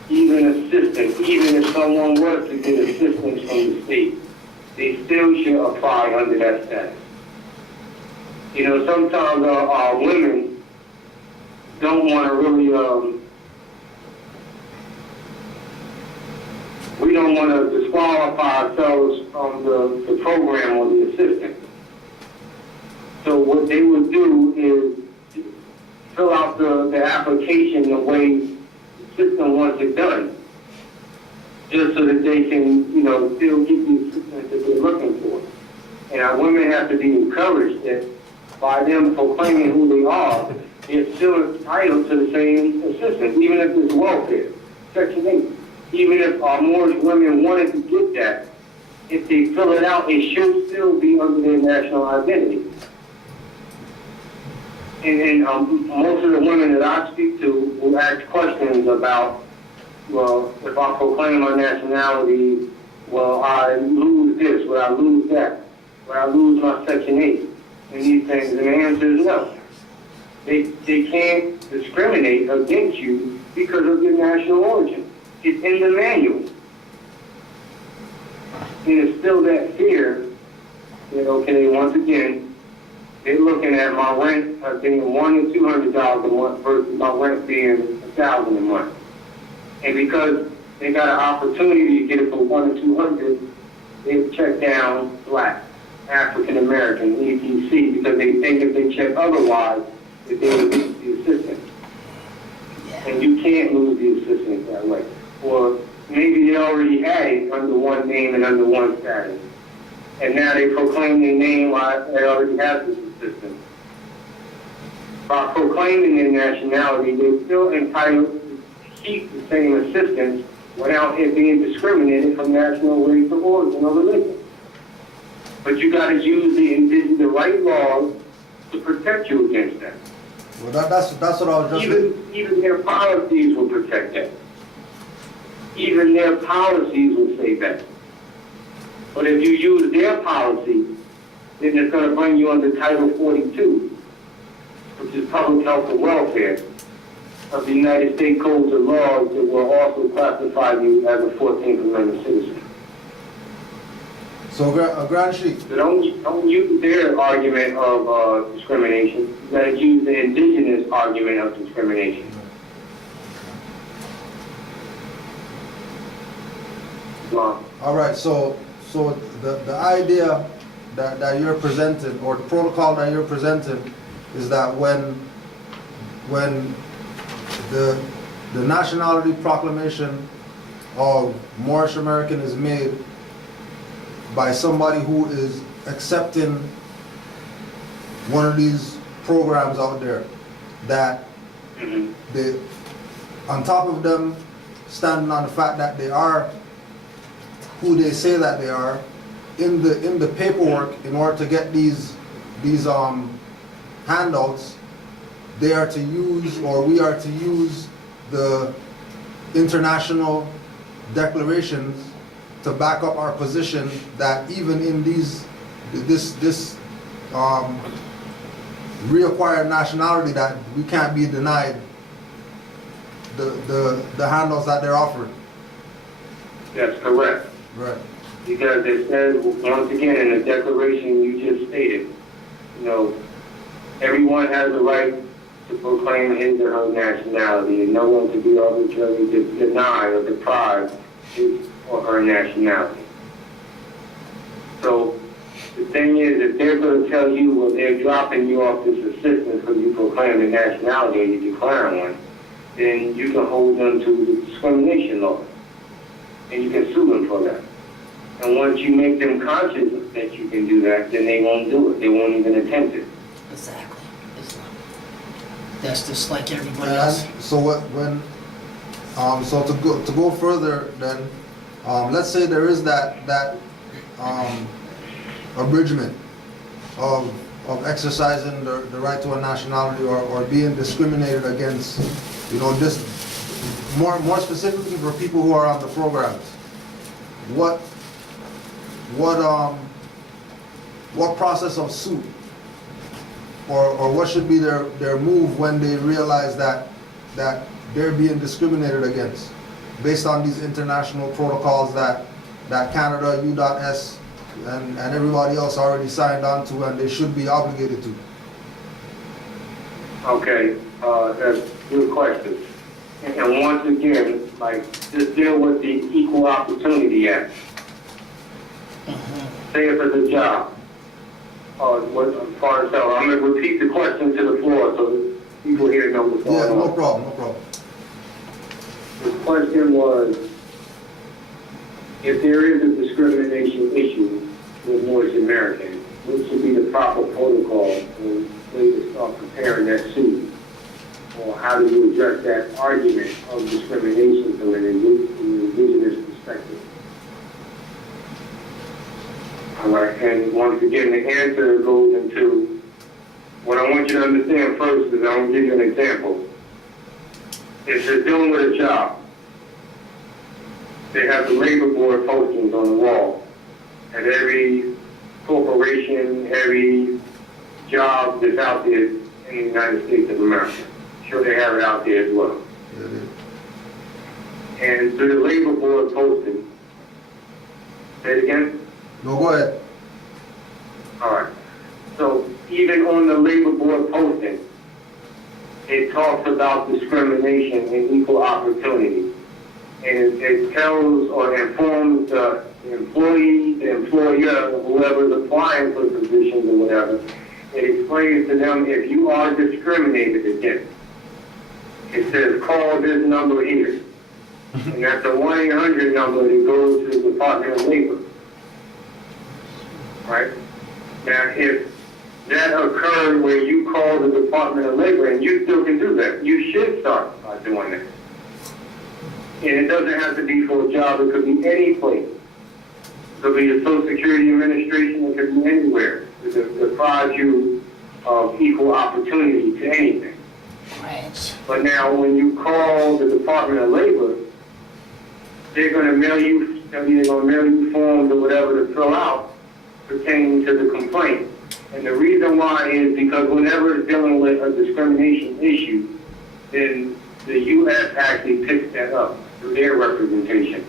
even assistance, even if someone were to get assistance from the state, they still should apply under that status. You know, sometimes our women don't want to really, we don't want to disqualify ourselves from the program or the assistance. So what they would do is fill out the application the way the system wants it done, just so that they can, you know, still get the assistance that they're looking for. And our women have to be encouraged that by them proclaiming who they are, they're still entitled to the same assistance, even if it's welfare, Section 8. Even if our Moorish women wanted to get that, if they fill it out, it should still be under their national identity. And most of the women that I speak to will ask questions about, well, if I proclaim my nationality, will I lose this? Will I lose that? Will I lose my Section 8? And these things, and the answer is no. They can't discriminate against you because of your national origin. It's in the manual. And it's still that fear that, okay, once again, they're looking at my rent being $100 to $200 a month versus my rent being $1,000 a month. And because they got an opportunity to get it for $100 to $200, they check down black, African American, ETC, because they think if they check otherwise, that they would lose the assistance. And you can't lose the assistance that way. Or maybe they already had it under one name and under one status. And now they proclaim their name while they already have this assistance. By proclaiming their nationality, they're still entitled to keep the same assistance without it being discriminated from national race or origin or religion. But you got to use the right laws to protect you against that. Well, that's what I was just. Even their policies will protect that. Even their policies will say that. But if you use their policy, then it's going to bring you under Title 42, which is Public Health and Welfare of the United States Codes of Laws that will also classify you as a 14th Amendment citizen. So, Grand Sheik, So don't use their argument of discrimination. You gotta use the indigenous argument of discrimination. Well, all right, so the idea that you're presenting, or the protocol that you're presenting, is that when the nationality proclamation of Moorish American is made by somebody who is accepting one of these programs out there, that they, on top of them standing on the fact that they are who they say that they are, in the paperwork, in order to get these handouts, they are to use, or we are to use, the international declarations to back up our position that even in this reacquired nationality, that we can't be denied the handouts that they're offering. that's correct. Right. Because it says, once again, in the declaration you just stated, everyone has the right to proclaim his or her nationality, and no one can be arbitrarily denied or deprived his or her nationality. So the thing is, if they're going to tell you, well, they're dropping you off this assistance because you proclaim a nationality or you declare one, then you can hold them to the discrimination law, and you can sue them for that. And once you make them conscious that you can do that, then they won't do it. They won't even attempt it. Exactly. That's just like everybody else. And so so to go further, then let's say there is that abridgment of exercising the right to a nationality, or being discriminated against, this more specifically for people who are on the programs. What process of suit, or what should be their move when they realize that they're being discriminated against based on these international protocols that Canada, U.S. and everybody else already signed on to, and they should be obligated to? Okay, that's a good question. And once again, just deal with the Equal Opportunity Act. Say if it's a job. I'm going to repeat the question to the floor so that people here know what's going on. No problem. The question was, if there is a discrimination issue with Moorish Americans, what should be the proper protocol and way to start preparing that suit? Or how do you address that argument of discrimination from an indigenous perspective? All right, and once again, the answer goes into, what I want you to understand first is, I'm going to give you an example. If you're dealing with a job, they have the labor board postings on the wall at every corporation, every job that's out there in the United States of America. Sure, they have it out there as well. And through the labor board posting, say it again? No, go ahead. All right. So even on the labor board posting, it talks about discrimination and equal opportunity. And it tells or informs the employee, the employer, whoever's applying for positions or whatever, it explains to them if you are discriminated against. It says, call this number here. And that's a 1-800 number that goes to the Department of Labor. Right? Now, if that occurred where you call the Department of Labor, and you still can do that, you should start doing that. And it doesn't have to be for a job, it could be any place. It could be the Social Security Administration, it could be anywhere. It deprives you of equal opportunity to anything. Right. But now, when you call the Department of Labor, they're going to mail you forms or whatever to fill out pertaining to the complaint. And the reason why is because whenever it's dealing with a discrimination issue, then the U.S. actually picks that up through their representation.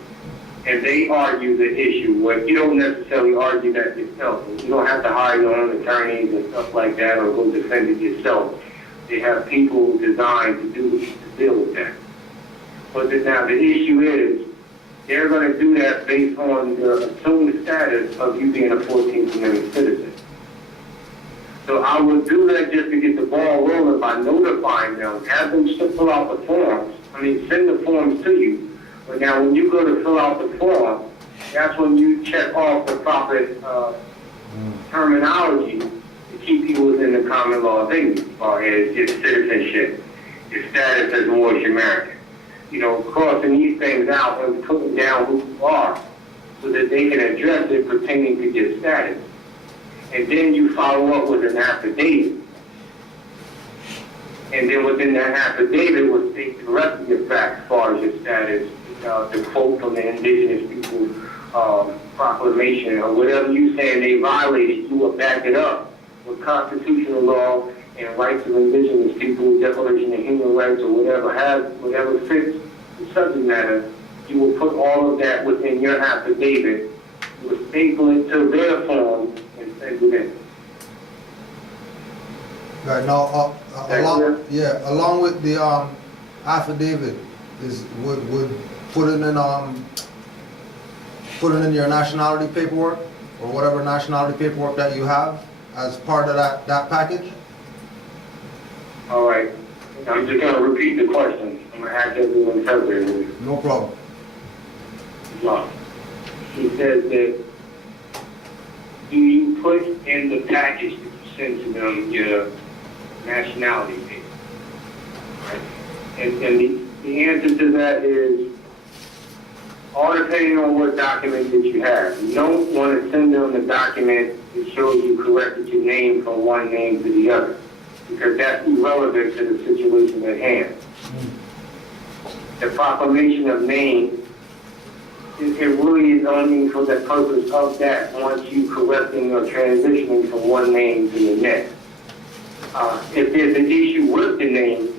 and they argue the issue. Well, you don't necessarily argue that yourself. You don't have to hire your own attorneys and stuff like that or go defend it yourself. They have people designed to deal with that. But now the issue is, they're going to do that based on the assumed status of you being a 14th Amendment citizen. So I would do that just to get the ball rolling by notifying them, have them fill out the forms. Send the forms to you. But now when you go to fill out the form, that's when you check off the proper terminology to keep you within the common law of England, as far as your citizenship, your status as Moorish American. Crossing these things out and putting down who you are so that they can address it pertaining to your status. And then you follow up with an affidavit. And then within that affidavit will state the rest of your facts as far as your status, the quote from the Indigenous People Proclamation or whatever you saying they violated, you will back it up with constitutional law and rights of indigenous people, Declaration of Human Rights, or whatever fits the subject matter. You will put all of that within your affidavit. You will staple it to their form and send it in. Right, now, along with the affidavit, would put it in your nationality paperwork or whatever nationality paperwork that you have as part of that package? All right. I'm just going to repeat the question. I'm going to ask everyone interpret. No problem. He says that, do you put in the package that you send to them your nationality paper? Right? And the answer to that is, all depending on what document that you have. You don't want to send them the document that shows you corrected your name from one name to the other, because that's irrelevant to the situation at hand. The proclamation of name, it really is only for the purpose of that once you correcting or transitioning from one name to the next. If there's an issue with the name,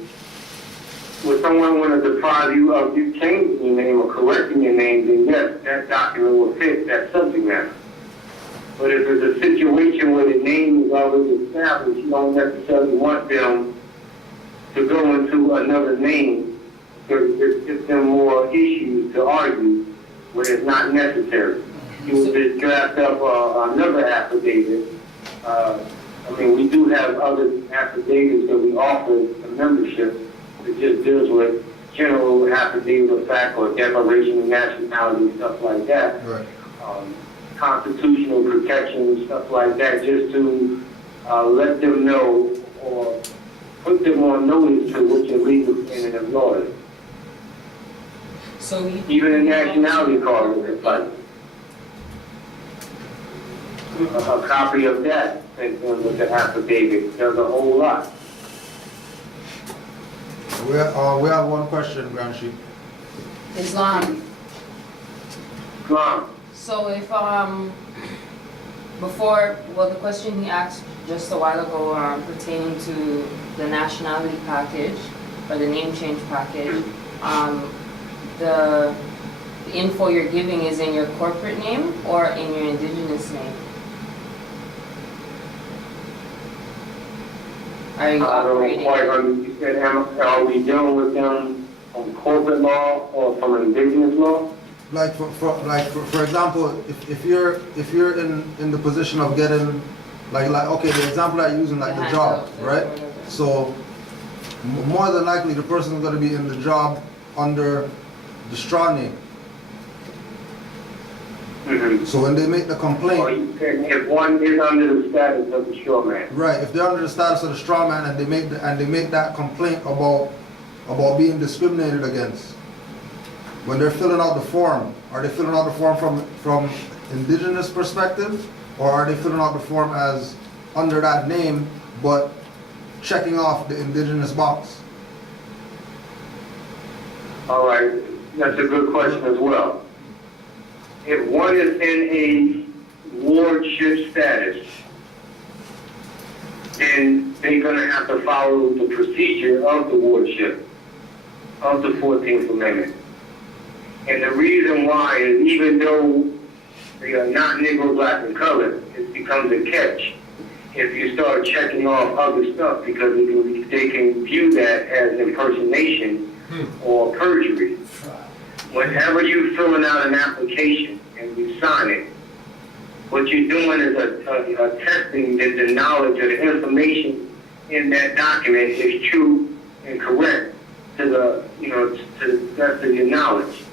would someone want to deprive you of you changing your name or correcting your name, then yes, that document will fit that subject matter. But if there's a situation where the name is already established, you don't necessarily want them to go into another name because it gives them more issues to argue when it's not necessary. You would just draft up another affidavit. We do have other affidavits that we offer to membership that just deals with general affidavit of fact or declaration of nationality, stuff like that. Right. Constitutional protection, stuff like that, just to let them know or put them on notice to what your legal standing of law is. So Even a nationality card is required. A copy of that sent in with the affidavit does a whole lot. We have one question, Grand Chief. Islam. Islam. So if the question he asked just a while ago pertaining to the nationality package or the name change package, the info you're giving is in your corporate name or in your indigenous name? Are you I don't operating? quite understand. Are we dealing with them from corporate law or from indigenous law? Like for example, if you're in the position of getting like okay, the example that you're using, like the job, right? So more than likely the person is going to be in the job under the straw name. Mm-hmm. So when they make the complaint, Or you said if one is under the status of the straw man. right? If they're under the status of the straw man and they make that complaint about being discriminated against, when they're filling out the form, are they filling out the form from indigenous perspective, or are they filling out the form as under that name but checking off the indigenous box? All right, that's a good question as well. If one is in a wardship status, then they're going to have to follow the procedure of the wardship of the 14th Amendment. And the reason why is even though they are not Negro, black, and colored, it becomes a catch if you start checking off other stuff because they can view that as impersonation or perjury. Whenever you're filling out an application and you sign it, what you're doing is attesting that the knowledge or the information in that document is true and correct to the best of your knowledge.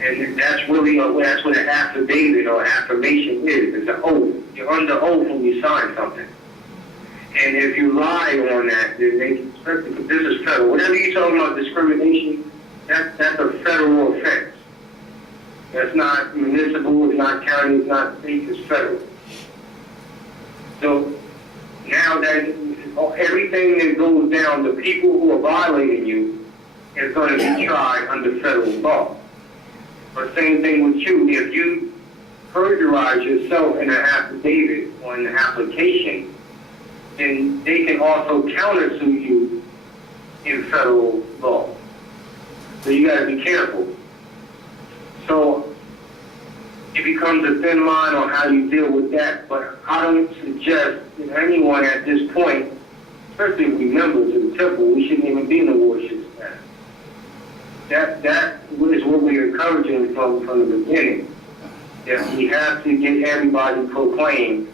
And that's really that's what an affidavit or affirmation is. It's an oath. You're under oath when you sign something. And if you lie on that, then they can expect it. This is federal. Whenever you're talking about discrimination, that's a federal offense. That's not municipal, it's not county, it's not state, it's federal. So now that everything that goes down, the people who are violating you is going to be tried under federal law. But same thing with you. If you perjurize yourself in an affidavit or an application, then they can also countersue you in federal law. So you got to be careful. So it becomes a thin line on how you deal with that. But I don't suggest that anyone at this point, especially if we members of the temple, we shouldn't even be in the worship status. That is what we're encouraging from the beginning. That we have to get everybody proclaimed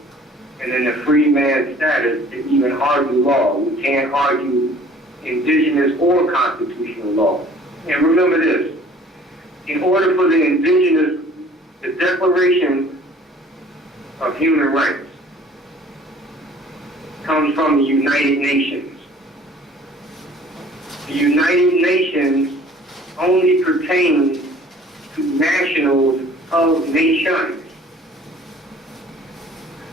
and in the free man status to even argue law. We can't argue indigenous or constitutional law. And remember this, in order for the indigenous, the Declaration of Human Rights comes from the United Nations. The United Nations only pertains to nationals of nations.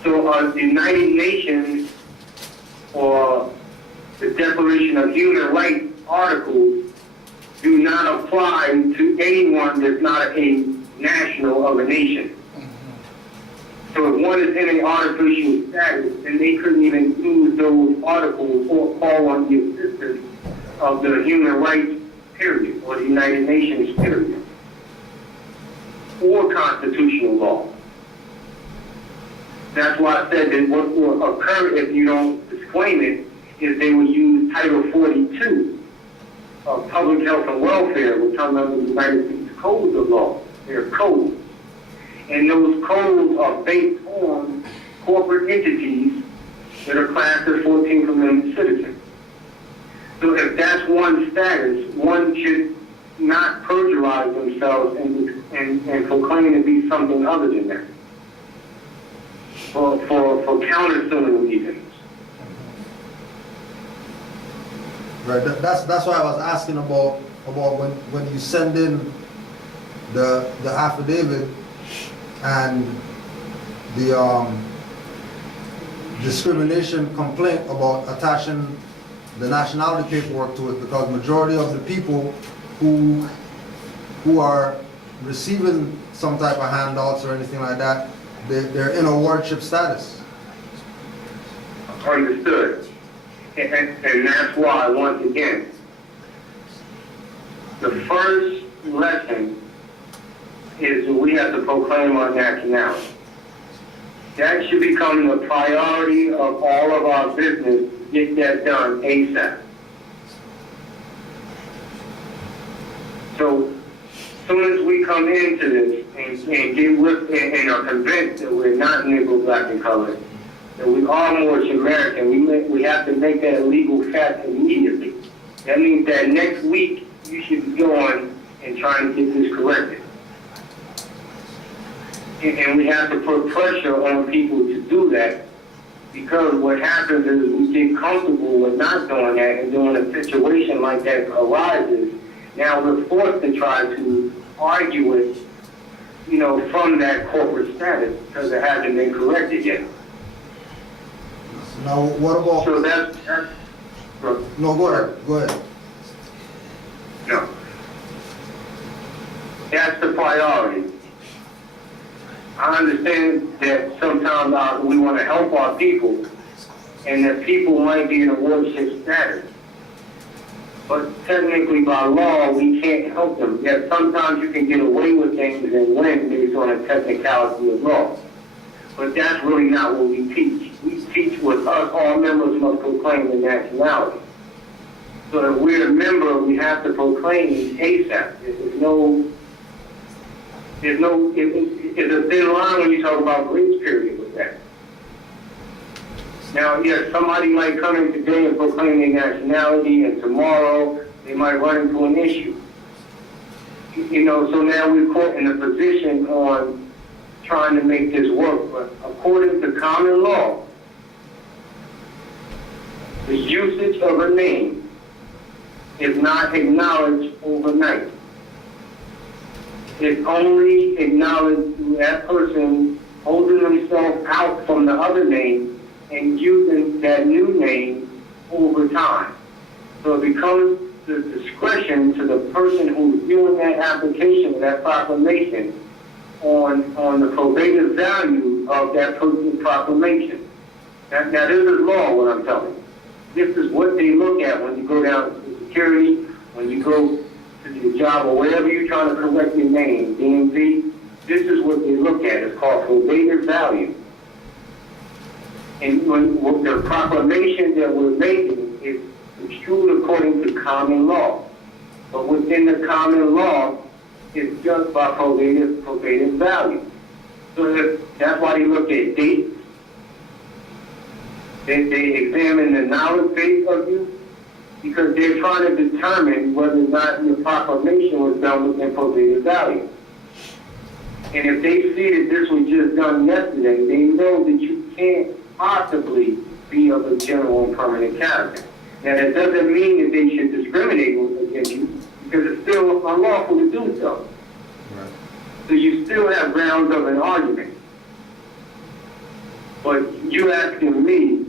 So the United Nations or the Declaration of Human Rights articles do not apply to anyone that's not a national of a nation. So if one is in an artificial status, then they couldn't even use those articles or call on the assistance of the human rights period, or the United Nations period, or constitutional law. That's why I said that what will occur if you don't disclaim it is they will use Title 42 of Public Health and Welfare, which comes under the United States Codes of Law. They're codes. And those codes are based on corporate entities that are classed as 14th Amendment citizens. So if that's one status, one should not perjurize themselves and proclaim to be something other than that. For countersuing reasons. Right, that's why I was asking about when you send in the affidavit and the discrimination complaint about attaching the nationality paperwork to it, because majority of the people who are receiving some type of handouts or anything like that, they're in a wardship status. Understood. And that's why, once again, the first lesson is that we have to proclaim our nationality. That should become the priority of all of our business. Get that done ASAP. So, as soon as we come into this and get with and are convinced that we're not Negro, black, and colored, that we are Moorish American, we have to make that a legal fact immediately. That means that next week you should be going and trying to get this corrected. And we have to put pressure on people to do that, because what happens is we get comfortable with not doing that, and when a situation like that arises, now we're forced to try to argue it, from that corporate status, because it hasn't been corrected yet. Now, what about? So that's No, go ahead. No. That's the priority. I understand that sometimes we want to help our people, and that people might be in a worship status. But technically by law, we can't help them. Yet sometimes you can get away with things and win based on a technicality of law. But that's really not what we teach. We teach with us, all members must proclaim the nationality. So if we're a member, we have to proclaim ASAP. It's a thin line when you talk about grace period with that. Now, yes, somebody might come in today and proclaim their nationality, and tomorrow they might run into an issue. You know, so now we're caught in a position on trying to make this work. But according to common law, the usage of a name is not acknowledged overnight. It's only acknowledged through that person holding himself out from the other name and using that new name over time. So it becomes the discretion to the person who's viewing that application, that proclamation, on the probative value of that person's proclamation. Now this is law, what I'm telling you. This is what they look at when you go down to security, when you go to your job, or wherever you're trying to correct your name, DMV. This is what they look at. It's called probative value. And when the proclamation that we're making is construed according to common law. But within the common law, it's just by probative value. So that's why they look at dates. They examine the knowledge base of you, because they're trying to determine whether or not your proclamation was done within probative value. And if they see that this was just done yesterday, they know that you can't possibly be of a general and permanent character. Now, that doesn't mean that they should discriminate against you, because it's still unlawful to do so. Right. So you still have grounds of an argument. But you asking me,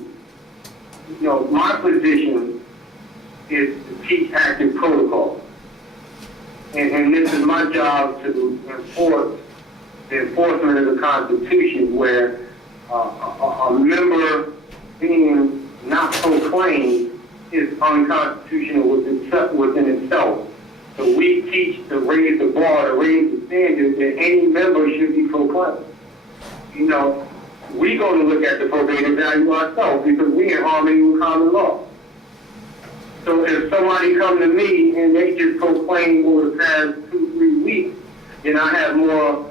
you know, my position is to teach active protocol. And this is my job to enforce the enforcement of the Constitution, where a member being not proclaimed is unconstitutional within itself. So we teach to raise the bar, to raise the standard, that any member should be proclaimed. You know, we go to look at the probative value ourselves because we in harmony with common law. So if somebody come to me and they just proclaim over the past 2-3 weeks, then I have more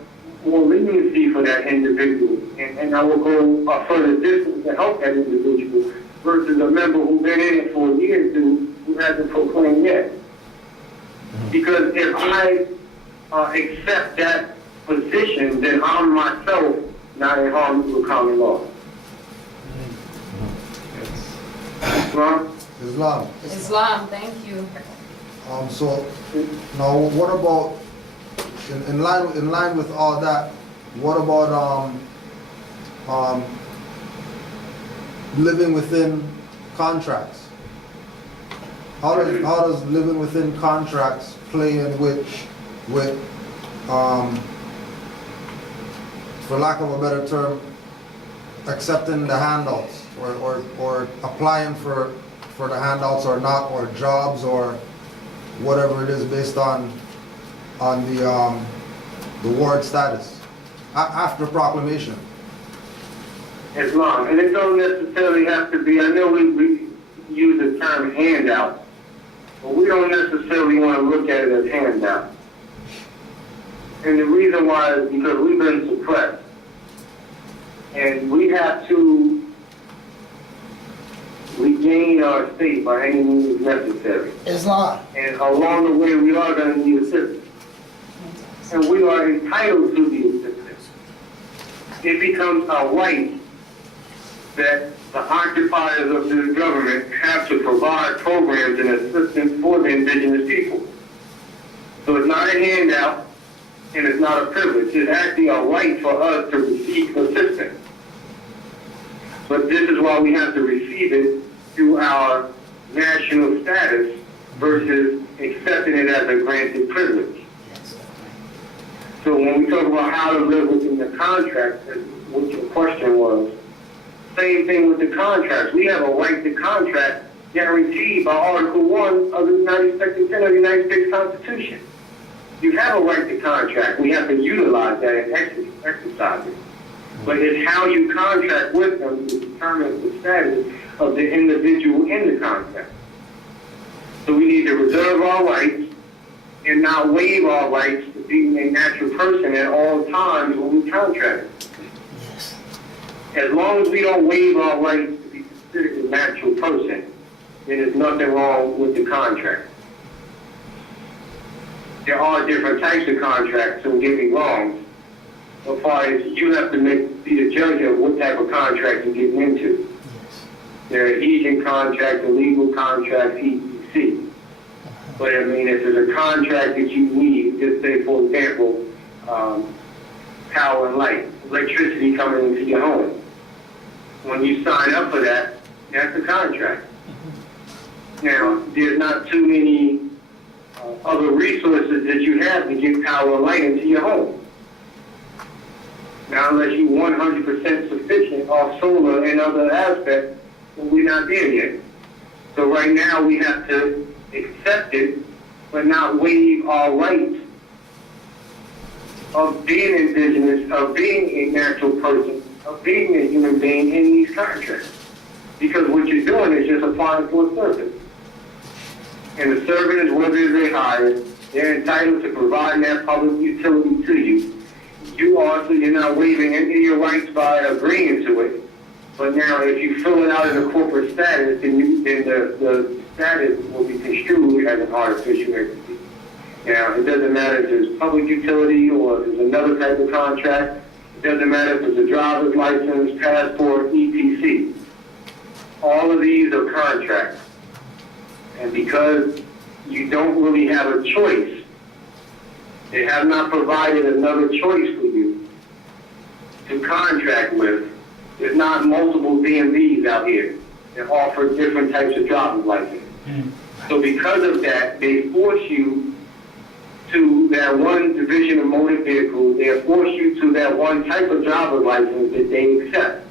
leniency for that individual, and I will go a further distance to help that individual versus a member who's been in it for years who hasn't proclaimed yet. Because if I accept that position, then I'm myself not in harmony with common law. Islam. Islam, thank you. So now, what about in line with all that? What about living within contracts? How does living within contracts play in with for lack of a better term, accepting the handouts or applying for the handouts or not, or jobs or whatever it is based on the ward status after proclamation? Islam, and it don't necessarily have to be. I know we use the term handout, but we don't necessarily want to look at it as handout. And the reason why is because we've been suppressed, and we have to regain our state by any means necessary. Islam. And along the way, we are going to need assistance. And we are entitled to the assistance. It becomes a right that the occupiers of this government have to provide programs and assistance for the indigenous people. So it's not a handout, and it's not a privilege. It's actually a right for us to receive assistance. But this is why we have to receive it through our national status versus accepting it as a granted privilege. So when we talk about how to live within the contract, what your question was, same thing with the contracts. We have a right to contract guaranteed by Article 1 of the United States of the United States Constitution. You have a right to contract. We have to utilize that and exercise it. But it's how you contract with them that determines the status of the individual in the contract. So we need to reserve our rights and not waive our rights to being a natural person at all times when we contract. As long as we don't waive our rights to be considered a natural person, then there's nothing wrong with the contract. There are different types of contracts, don't get me wrong. As far as you have to be the judge of what type of contract you're getting into. There are agent contracts, illegal contracts, etc. But I mean, if there's a contract that you need, just say, for example, power and light, electricity coming into your home. When you sign up for that, that's a contract. Now, there's not too many other resources that you have to get power and light into your home. Now, unless you're 100% sufficient off solar and other aspects, then we're not there yet. So right now, we have to accept it, but not waive our rights of being indigenous, of being a natural person, of being a human being in these contracts. Because what you're doing is just applying for a service. And the servant is whether they hire, they're entitled to provide that public utility to you. You also, you're not waiving any of your rights by agreeing to it. But now, if you fill it out in a corporate status, then the status will be construed as an artificial entity. Now, it doesn't matter if it's public utility or if it's another type of contract. It doesn't matter if it's a driver's license, passport, etc. All of these are contracts. And because you don't really have a choice, they have not provided another choice for you to contract with. There's not multiple DMVs out here that offer different types of driver's license. So because of that, they force you to that one division of motor vehicle. They force you to that one type of driver's license that they accept.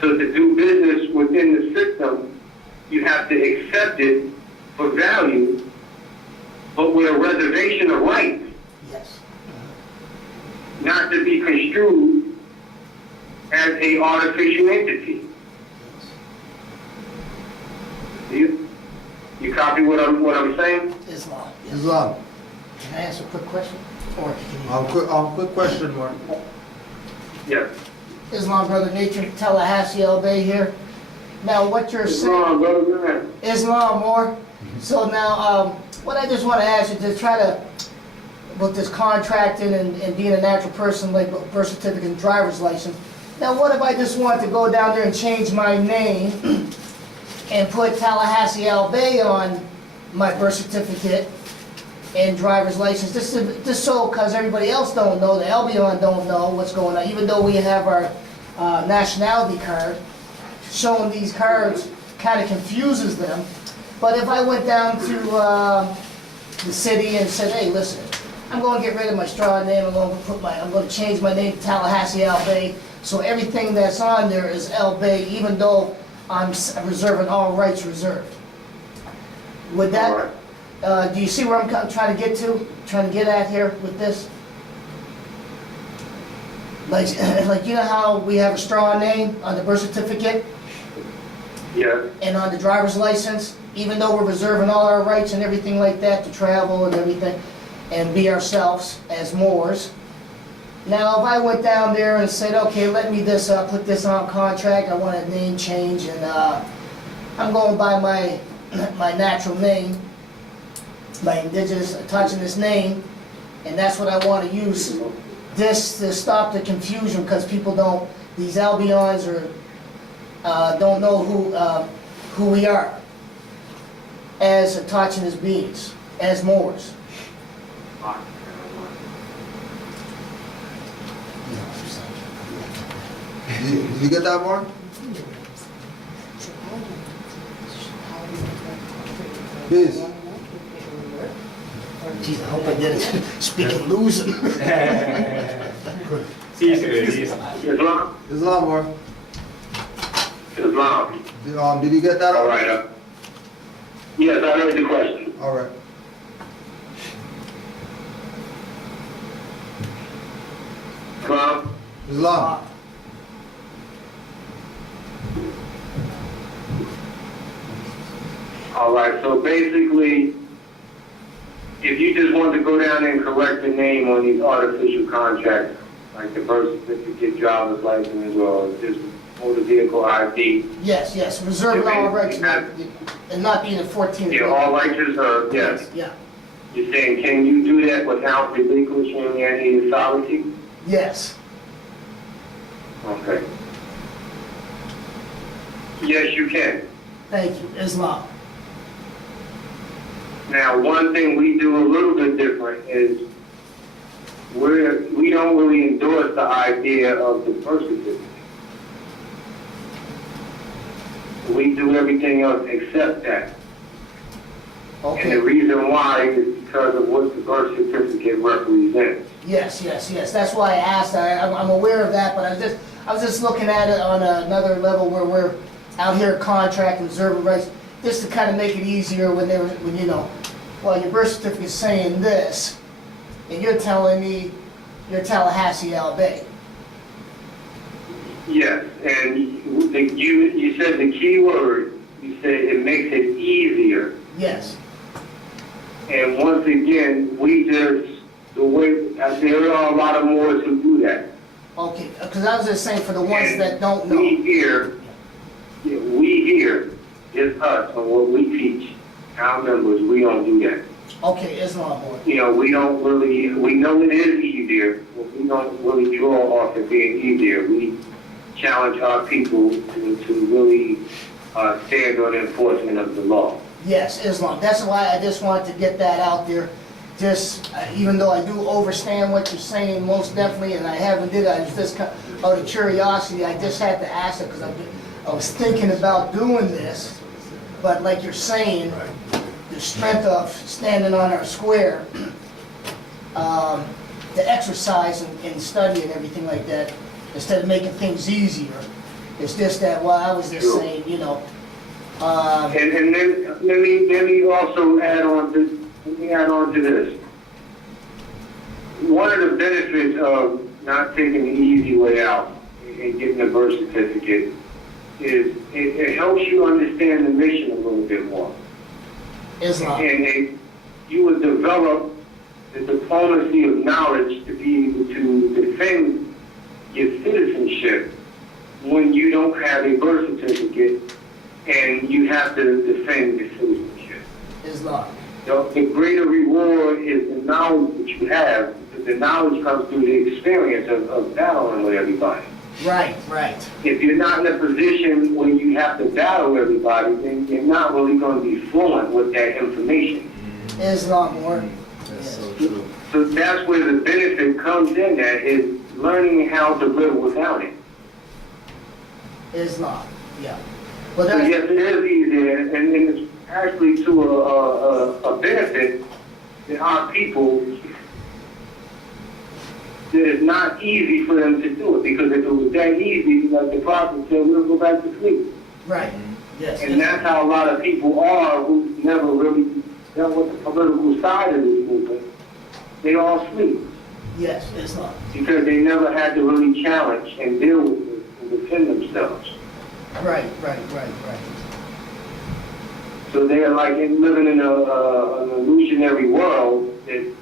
So to do business within the system, you have to accept it for value, but with a reservation of rights. Yes. Not to be construed as a artificial entity. You copy what I'm saying? Islam. Yes. Islam. Can I ask a quick question? Or can you? Quick question, Mark. Yes. Islam, Brother Nature, Tallahassee, El Bay here. Now, what you're saying... Islam, brother. Islam more. So now, what I just want to ask you to try to, with this contracting and being a natural person, like birth certificate and driver's license. Now, what if I just want to go down there and change my name and put Tallahassee, El Bay on my birth certificate and driver's license, just so, because everybody else don't know, the Albion don't know what's going on, even though we have our nationality card. Showing these cards kind of confuses them. But if I went down to the city and said, hey, listen, I'm going to get rid of my straw name, I'm going to change my name to Tallahassee, El Bay, so everything that's on there is El Bay, even though I'm reserving all rights reserved. Would that, do you see where I'm trying to get to? Trying to get at here with this? Like you know how we have a straw name on the birth certificate? Yeah. And on the driver's license, even though we're reserving all our rights and everything like that to travel and everything, and be ourselves as Moors. Now, if I went down there and said, okay, let me put this on contract, I want a name change, and I'm going by my natural name, my indigenous name, and that's what I want to use. This to stop the confusion, because people don't, these Albions don't know who we are as autochthonous beings, as Moors. Did you get that, Mark? Please. Geez, I hope I didn't speak and lose him. Islam? Islam, Mark. Islam. Did you get that? All right. Yes, I heard the question. All right. Islam? Islam. All right, so basically, if you just want to go down and correct the name on these artificial contracts, like the birth certificate, driver's license, or just motor vehicle ID, Yes, yes, reserving all rights and not being a 14. yeah, all rights reserved, yes. Yeah, You're saying, can you do that without relinquishing any authority? yes, Okay. Yes, you can. thank you, Islam. Now, one thing we do a little bit different is we don't really endorse the idea of the birth certificate. We do everything else except that. And the Okay, reason why is because of what the birth certificate represents. yes, yes, yes, that's why I asked, I'm aware of that, but I was just looking at it on another level where we're out here contracting, reserving rights, just to kind of make it easier when you know, well, your birth certificate's saying this, and you're telling me you're Tallahassee, Alabama. Yes, and you said the key word, you said it makes it easier. Yes, And once again, there are a lot of Moors who do that. okay, because I was just saying for the ones And that don't know. We here, is us, and what we teach our members, we don't do that. Okay, Islam boy. We know it is easier, but we don't really draw off it being easier. We challenge our people to really stand on enforcement of the law. Yes, Islam. That's why I just wanted to get that out there. Just, even though I do understand what you're saying, most definitely, and I haven't did it, I was just out of curiosity, I just had to ask it because I was thinking about doing this. But like you're saying, the strength of standing on our square, the exercise and study and everything like that, instead of making things easier. It's just that, well, I was just Sure. saying, you know, And then let me also add on to this. One of the benefits of not taking the easy way out and getting a birth certificate is it helps you understand the mission a little bit more. Islam. And you will develop the diplomacy of knowledge to be able to defend your citizenship when you don't have a birth certificate and you have to defend your citizenship. Islam. The greater reward is the knowledge that you have, because the knowledge comes through the experience of battling with everybody. Right, right. If you're not in a position where you have to battle everybody, then you're not really going to be fluent with that information. Islam more. That's so true. So that's where the benefit comes in, that is learning how to live without it. Islam. Yeah. Well, So that's, yes, it is easier, and it's actually to a benefit that our people, that it's not easy for them to do it, because if it was that easy, like the prophet said, we'll go back to sleep. right. Yes. And that's how a lot of people are who never really dealt with the political side of this movement. They all sleep Yes, Islam. because they never had to really challenge and deal with it and defend themselves. Right. So they're like living in an illusionary world that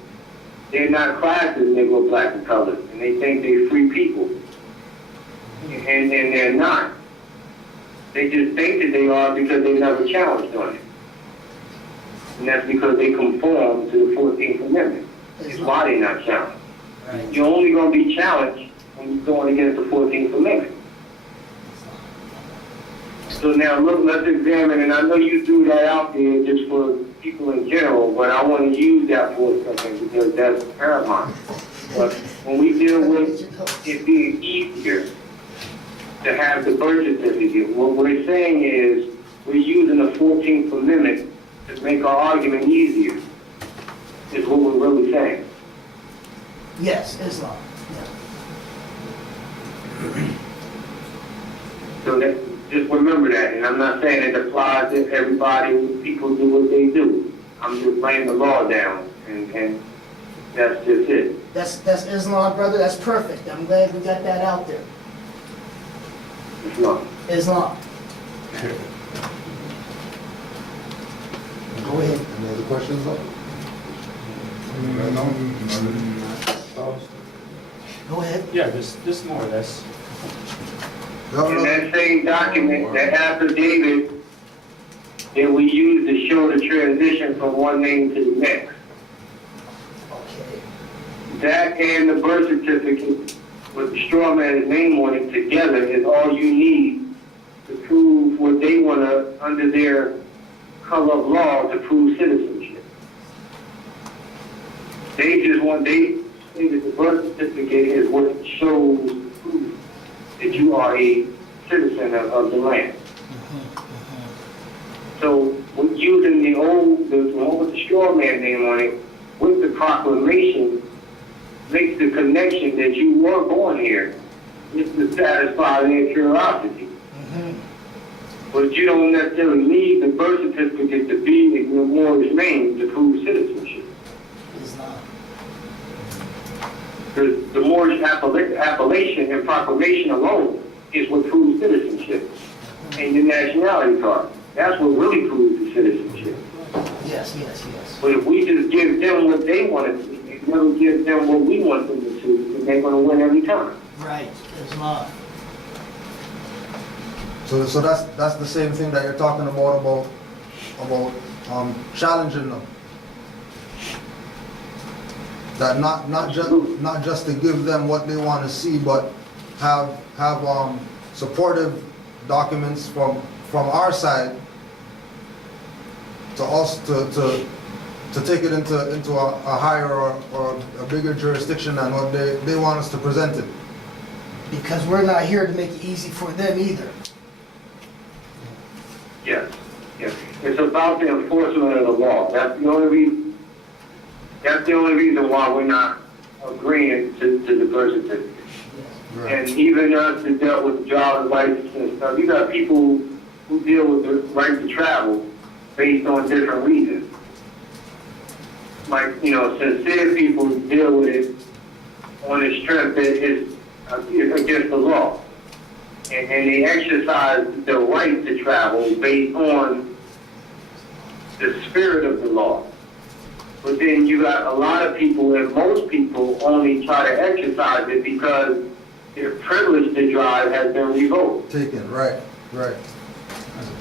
they're not classed as Negro, Black, and colored, and they think they're free people, and they're not. They just think that they are because they never challenged on it, and that's because they conform to the 14th Amendment. It's why they're not challenged. Right. You're only going to be challenged when you're going against the 14th Amendment. So now look, let's examine, and I know you threw that out there just for people in general, but I want to use that for a second because that's paramount. But when we deal with it being easier to have the birth certificate, what we're saying is we're using the 14th Amendment to make our argument easier, is what we're really saying. Yes, Islam. Yeah. So Just remember that, and I'm not saying it applies to everybody, people do what they do. I'm just laying the law down, and that's just it. That's Islam, brother, that's perfect. I'm glad we got that out there. It's not. Islam. Go ahead. Any other questions, though? Go ahead. Yeah, this more or less. In that same document, that affidavit that we use to show the transition from one name to the next. Okay. That and the birth certificate with the straw man's name on it together is all you need to prove what they want to, under their color of law, to prove citizenship. They just want, they think that the birth certificate is what shows proof that you are a citizen of the land. So with using the one with the straw man name on it, with the proclamation, makes the connection that you were born here. It's to satisfy their curiosity. But you don't necessarily need the birth certificate to be in your Moorish name to prove citizenship. Islam. The Moorish appellation and proclamation alone is what proves citizenship. And your nationality card. That's what really proves the citizenship. Yes, yes, yes. But if we just give them what they want to see, and never give them what we want them to see, then they're going to win every time. Right, Islam. So that's the same thing that you're talking about challenging them. That not just to give them what they want to see, but have supportive documents from our side to us to take it into a higher or a bigger jurisdiction than what they want us to present it. Because we're not here to make it easy for them either. Yes, yes. It's about the enforcement of the law. That's the only reason. That's the only reason why we're not agreeing to the birth certificate. Right. And even us that dealt with driver's license and stuff, you got people who deal with the right to travel based on different reasons. Like, sincere people deal with it on the strength that it's against the law. And they exercise the right to travel based on the spirit of the law. But then you got a lot of people, and most people only try to exercise it because their privilege to drive has been revoked. Taken, right.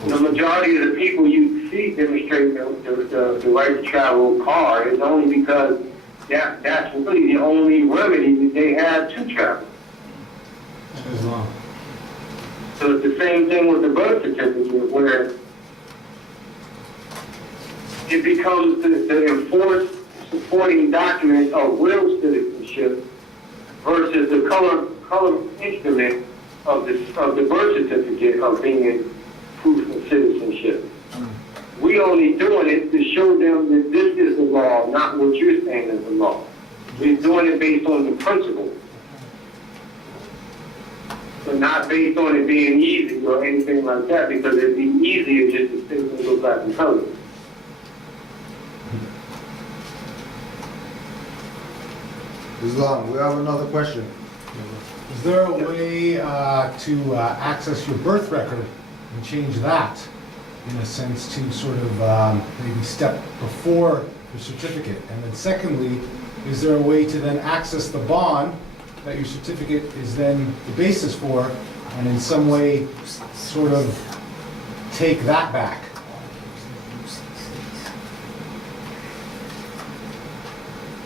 The majority of the people you see demonstrating the right to travel car is only because that's really the only remedy that they have to travel. Islam. So it's the same thing with the birth certificate, where it becomes the enforced supporting document of real citizenship versus the color instrument of the birth certificate of being proof of citizenship. We only doing it to show them that this is the law, not what you're saying is the law. We're doing it based on the principle, but not based on it being easy or anything like that, because it'd be easier just to sit and go back and tell them. Islam, we have another question. Is there a way to access your birth record and change that, in a sense, to sort of maybe step before your certificate? And then secondly, is there a way to then access the bond that your certificate is then the basis for, and in some way sort of take that back?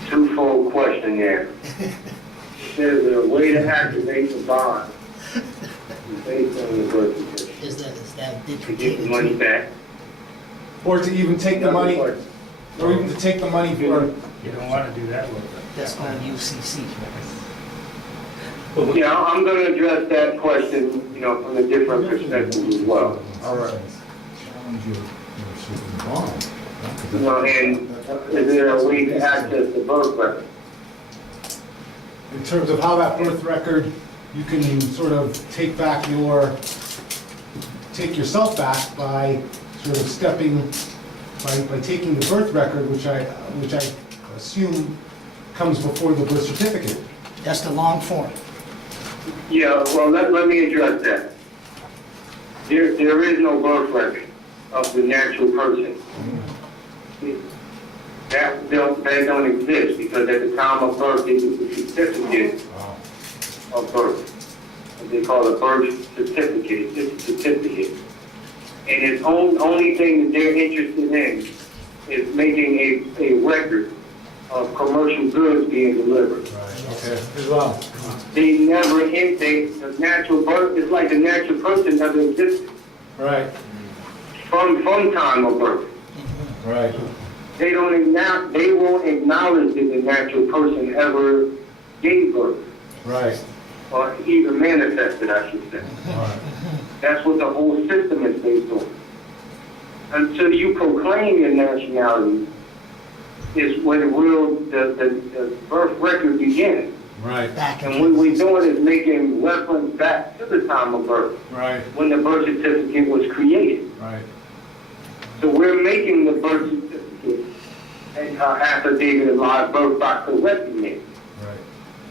Twofold question there. There's a way to activate the bond based on the birth certificate Is that to get the money back. Or to even take the money, or even to take the money for, You don't want to do that with it. That's on UCC. Yeah, I'm going to address that question, from a different perspective as well. All right. challenge your certain bond. And is there a way to access the birth record? In terms of how that birth record, you can sort of take back your take yourself back by sort of stepping, by taking the birth record, which I assume comes before the birth certificate. That's the long form. Yeah, well, let me address that. There is no birth record of the natural person. That don't exist, because at the time of birth, they get the certificate of birth. They call it a birth certificate. It's a certificate. And its only thing that they're interested in is making a record of commercial goods being delivered. Okay. As well. They never intake the natural birth. It's like the natural person never existed Right. from time of birth. Right. They won't acknowledge that the natural person ever gave birth, Right. or even manifested, I should say. Right. That's what the whole system is based on. Until you proclaim your nationality is when the birth record begins. Right. Back And what we're doing is making reference back to the time of birth, Right. when the birth certificate was created. Right. So we're making the birth certificate and affidavit of live birth by correcting it. Right.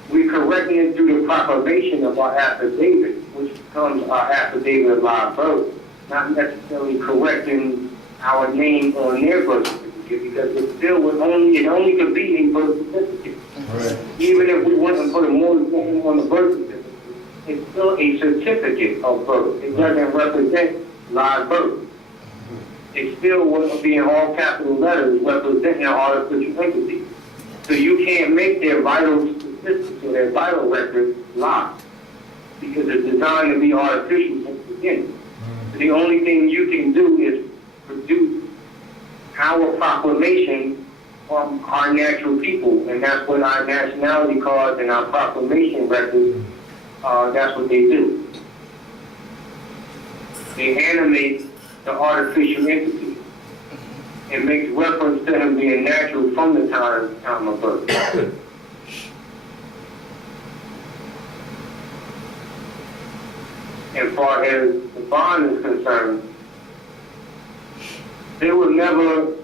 We're correcting it through the proclamation of our affidavit, which becomes our affidavit of live birth, not necessarily correcting our name on their birth certificate, because it only could be a birth certificate. Right. Even if we went and put a Moorish name on the birth certificate, it's still a certificate of birth. It doesn't represent live birth. It still would be in all capital letters representing an artificial entity. So you can't make their vital statistics or their vital records live, because it's designed to be artificial from the beginning. So the only thing you can do is produce our proclamation from our natural people, and that's what our nationality cards and our proclamation records, that's what they do. They animate the artificial entity and makes reference to him being natural from the time of birth. As far as the bond is concerned, they will never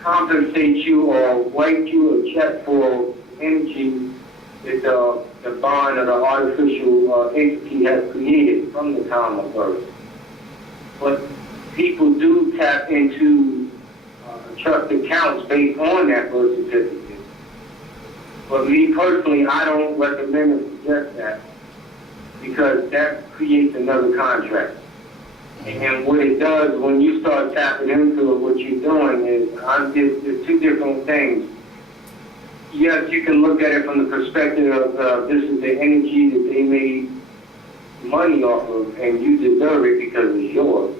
compensate you or write you a check for energy that the bond or the artificial entity has created from the time of birth. But people do tap into trust accounts based on that birth certificate. But me personally, I don't recommend or suggest that, because that creates another contract. And what it does when you start tapping into it, what you're doing is, there's two different things. Yes, you can look at it from the perspective of this is the energy that they made money off of, and you deserve it because it's yours.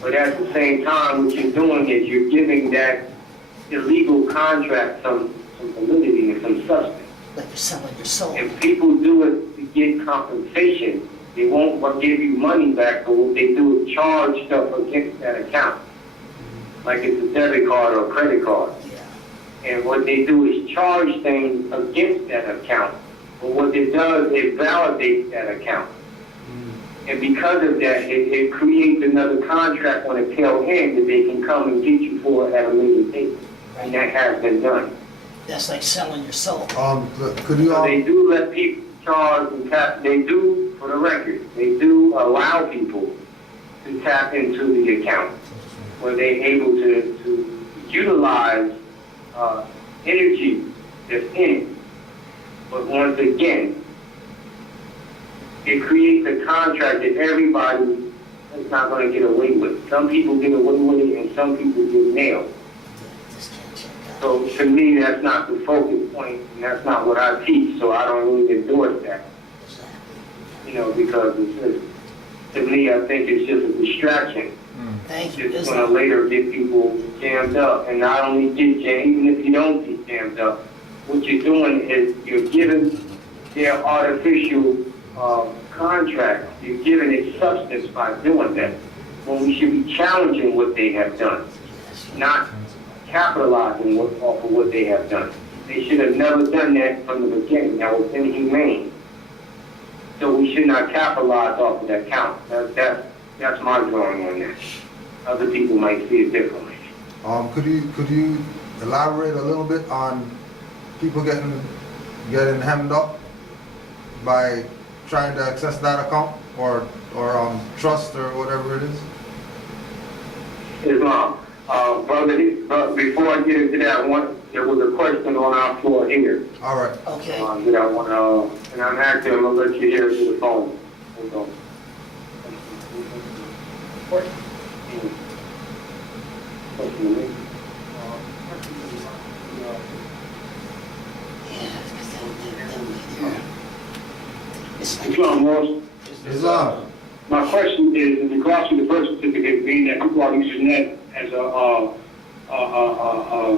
But at the same time, what you're doing is you're giving that illegal contract some validity and some substance. Like you're selling your soul. If people do it to get compensation, they won't give you money back, but what they do is charge stuff against that account, like it's a debit card or a credit card. And what they do is charge things against that account. But what it does, it validates that account. And because of that, it creates another contract on the tail end that they can come and get you for at a later date. And that has been done. That's like selling your soul. Could you So they do let people charge and tap. They do, for the record, they do allow people to tap into the account where they're able to utilize energy that's in it. But once again, it creates a contract that everybody is not going to get away with. Some people get away with it and some people get nailed. So to me, that's not the focus point, and that's not what I teach, so I don't really endorse that. You know, because it's just, to me, I think it's just a distraction. Thank you. It's going to later get people jammed up, and not only get jammed, even if you don't get jammed up, what you're doing is you're giving their artificial contract, you're giving it substance by doing that, when we should be challenging what they have done, not capitalizing off of what they have done. They should have never done that from the beginning. That was inhumane. So we should not capitalize off of that count. That's my drawing on that. Other people might see it differently. Could you elaborate a little bit on people getting hemmed up by trying to access that account or trust or whatever it is? Islam. Brother, before I get into that, there was a question on our floor here. All right. Okay. That I want to, and I'm actually, I'm going to let you hear it through the phone. Hold on. Islam, Morris. Islam. My question is, in regards to the birth certificate, being that people are using that as a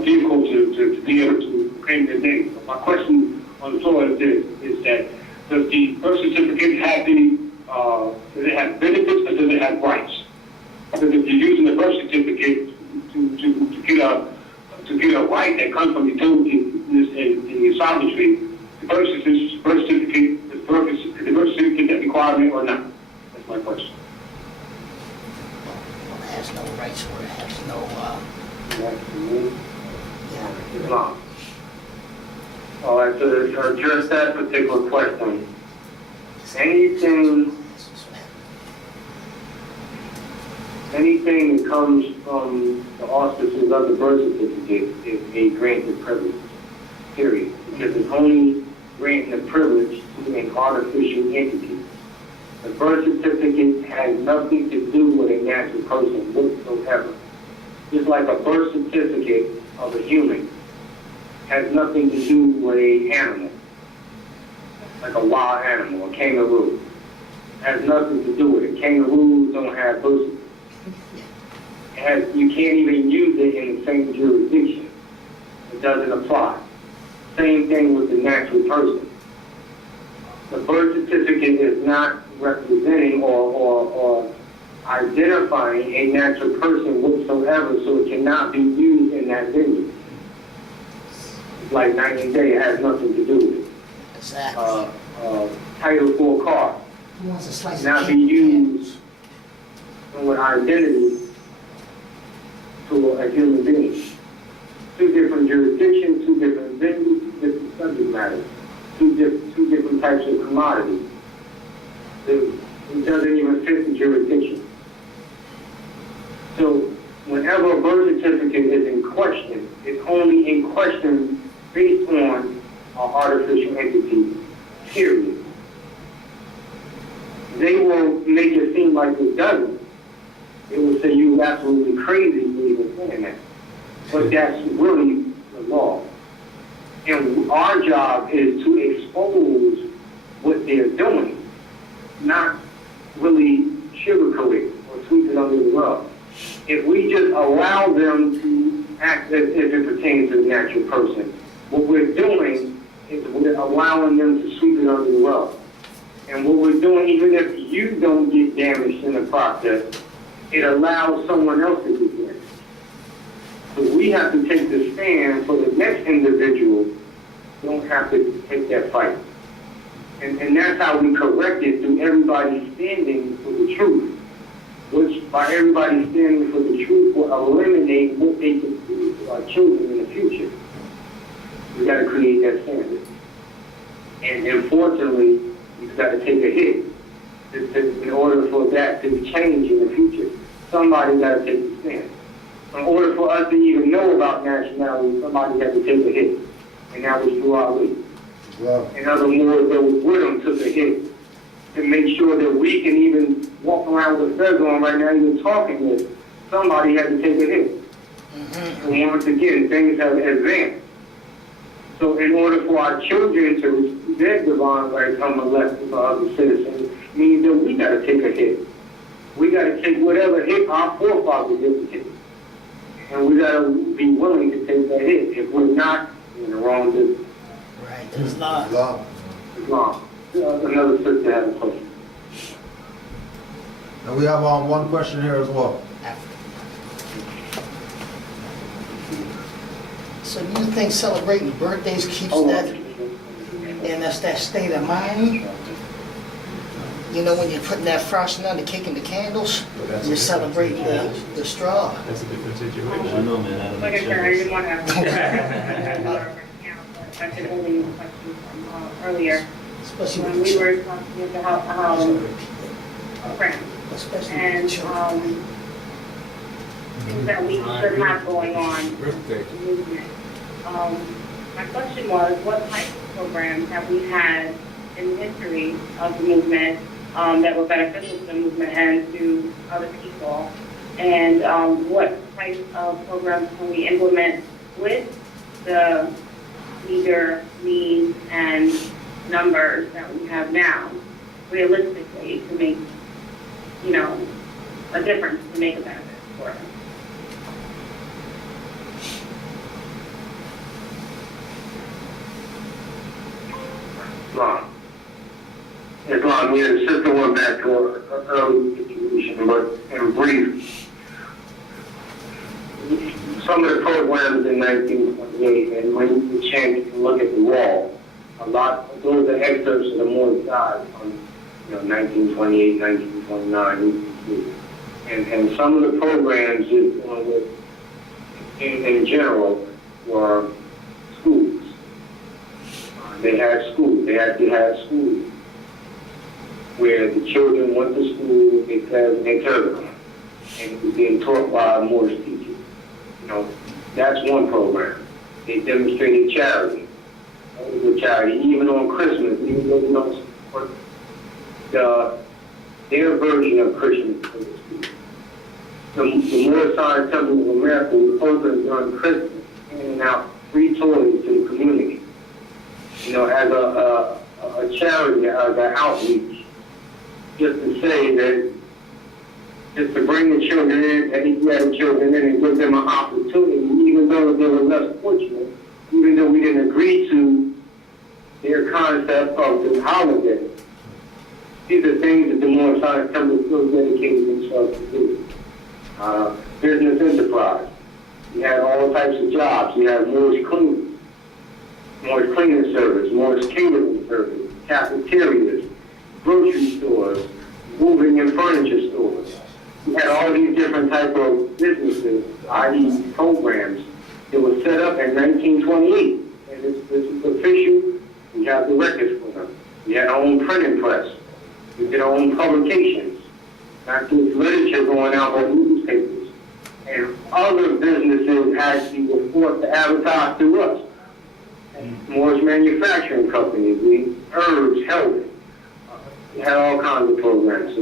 vehicle to be able to claim their name. My question on the floor is this, is that does the birth certificate have does it have benefits or does it have rights? Because if you're using the birth certificate to get a right that comes from utility in the sovereignty, the birth certificate, is the birth certificate that requirement or not? That's my question. Well, it has no rights or it has no, Islam. All right, so to address that particular question, anything that comes from the auspices of the birth certificate is a granted privilege, period. Because it's only granting the privilege to an artificial entity. The birth certificate has nothing to do with a natural person whatsoever. Just like a birth certificate of a human has nothing to do with an animal, like a wild animal, a kangaroo. Has nothing to do with it. Kangaroos don't have birth certificates. You can't even use it in the same jurisdiction. It doesn't apply. Same thing with the natural person. The birth certificate is not representing or identifying a natural person whatsoever, so it cannot be used in that venue. Like 90 Day, it has nothing to do with it. exactly. Title for a car Who wants a slice of cannot be cake? used with identity to a human being. Two different jurisdictions, two different venues, two different subject matters, two different types of commodities. It doesn't even fit the jurisdiction. So whenever a birth certificate is in question, it's only in question based on an artificial entity, period. They will make it seem like it doesn't. It will say you're absolutely crazy for even saying that. But that's really the law. And our job is to expose what they're doing, not really sugarcoat it or sweep it under the rug. If we just allow them to act as if it pertains to the natural person, what we're doing is we're allowing them to sweep it under the rug. And what we're doing, even if you don't get damaged in the process, it allows someone else to get damaged. So we have to take the stand for the next individual don't have to take that fight. And that's how we correct it, through everybody standing for the truth. Which, by everybody standing for the truth, will eliminate what they can do to our children in the future. We got to create that standard. And unfortunately, we've got to take a hit in order for that to change in the future. Somebody got to take the stand. In order for us to even know about nationality, somebody had to take a hit. And that was through our league. Wow. In other words, that was with them took a hit to make sure that we can even walk around with a feather on right now, even talking this. Somebody had to take a hit. And once again, things have advanced. So in order for our children to receive their divine rights unmolested by other citizens, means that we got to take a hit. We got to take whatever hit our forefathers did take. And we got to be willing to take that hit. If we're not in the wrong business. Right, there's not. Islam. Islam. Another sister has a question. And we have one question here as well. So do you think celebrating birthdays keeps that, and that's that state of mind? You know, when you're putting that frosting on the cake and the candles, But that's you're a celebrating the straw. That's a different situation. I know, man. Like I said, I didn't want to have I've been holding the question from earlier. Especially When with we were talking about programs especially and with children. things that we should have going on in the movement. My question was, what type of programs have we had in the history of the movement that were beneficial to the movement and to other people? And what type of programs can we implement with the eager needs and numbers that we have now, realistically, to make, you know, a difference, to make a benefit for them? Islam, yeah, the sister went back to her early situation, but in brief, some of the programs in 1928, and when you change to look at the wall, a lot, those are excerpts of the Moorish side from, 1928, 1929, and some of the programs in general were schools. They had schools. They had to have schools where the children went to school, they served them, and it was being taught by Moorish teachers. That's one program. They demonstrated charity. That was a charity. Even on Christmas, even though we don't support their version of Christmas, so to speak. The Moorish Temple of America was open during Christmas, handing out free toys to the community. As a charity, as an outreach, just to say that, just to bring the children in, educate the children in, and give them an opportunity, even though they were less fortunate, even though we didn't agree to their concept of the holiday. These are things that the Moorish Temple still dedicated themselves to do. Business enterprise. We had all types of jobs. We had Moorish cleaning service, Moorish catering service, cafeterias, grocery stores, moving and furniture stores. We had all these different type of businesses, i.e. programs, that were set up in 1928. And this is official. We have the records for them. We had our own printing press. We did our own publications. Not just literature going out, but newspapers. And other businesses actually were forced to advertise through us. Moorish manufacturing companies, herbs, health. We had all kinds of programs.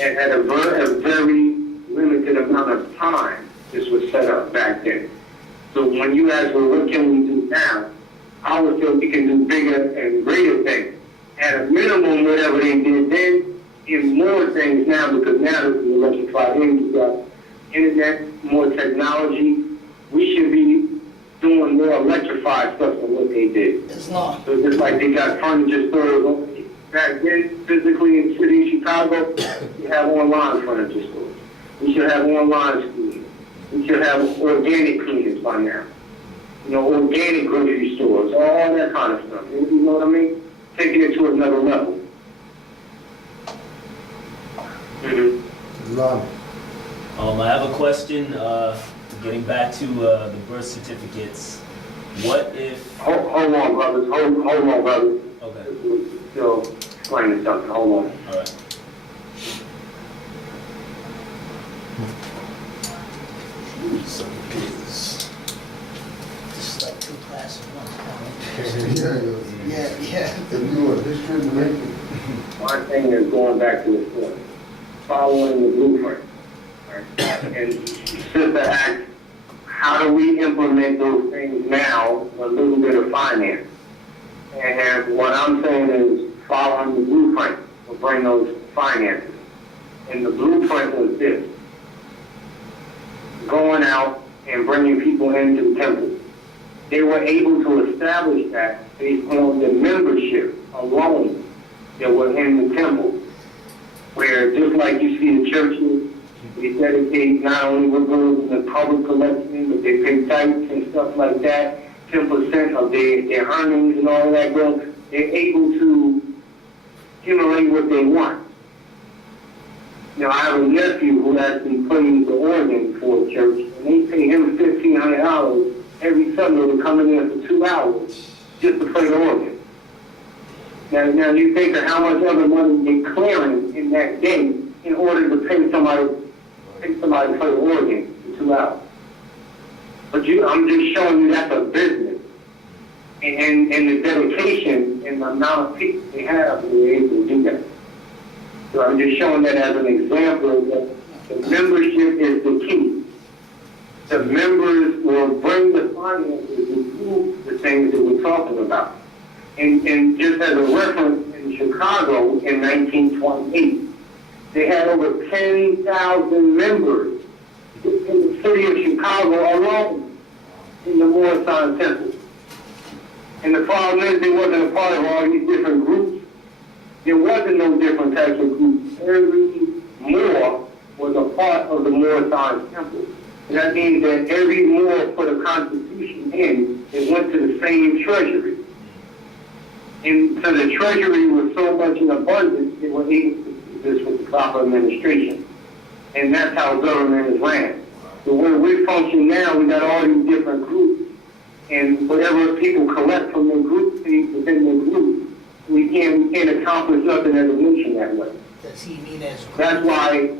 And at a very limited amount of time, this was set up back then. So when you ask, well, what can we do now? I would feel we can do bigger and greater things. At a minimum, whatever they did then, in more things now, because now this is electrified age, we've got internet, more technology. We should be doing more electrified stuff than what they did. It's not. So just like they got furniture stores back then, physically in the city of Chicago, we have online furniture stores. We should have online schooling. We should have organic cleaners by now. Organic grocery stores, all that kind of stuff. You know what I mean? Taking it to another level. I have a question, getting back to the birth certificates. What if... Hold on, brothers. Hold on, brothers. Okay. Still explaining something. Hold on. All right. Just like two classes, one. Yeah. Yeah. If you were discriminating. My thing is going back to the point, following the blueprint. Right? And Sister asked, how do we implement those things now with a little bit of finance? And what I'm saying is following the blueprint will bring those finances. And the blueprint was this: going out and bringing people into the temple. They were able to establish that based on the membership alone that were in the temple, where just like you see the churches, they dedicate not only what goes in the public collection, but they pay tithes and stuff like that, 10% of their earnings and all that goes. They're able to accumulate what they want. I have a nephew who actually plays the organ for a church, and they pay him $1,500 every Sunday to come in there for 2 hours just to play the organ. Now you think of how much other money they're clearing in that day in order to pay somebody to play the organ for 2 hours. But I'm just showing you that's a business. And the dedication and the amount of people they have to be able to do that. So I'm just showing that as an example that the membership is the key. The members will bring the finances to do the things that we're talking about. And just as a reference, in Chicago in 1928, they had over 10,000 members in the city of Chicago alone in the Moorish Temple. And the problem is they wasn't a part of all these different groups. There wasn't no different types of groups. Every Moor was a part of the Moorish Temple. And that means that every Moor put a contribution in, it went to the same treasury. And so the treasury was so much in abundance, they were able to do this with the proper administration. And that's how government is ran. So when we function now, we got all these different groups. And whatever people collect from their group stays within their group. We can't accomplish nothing as a nation that way. Does he mean as? That's why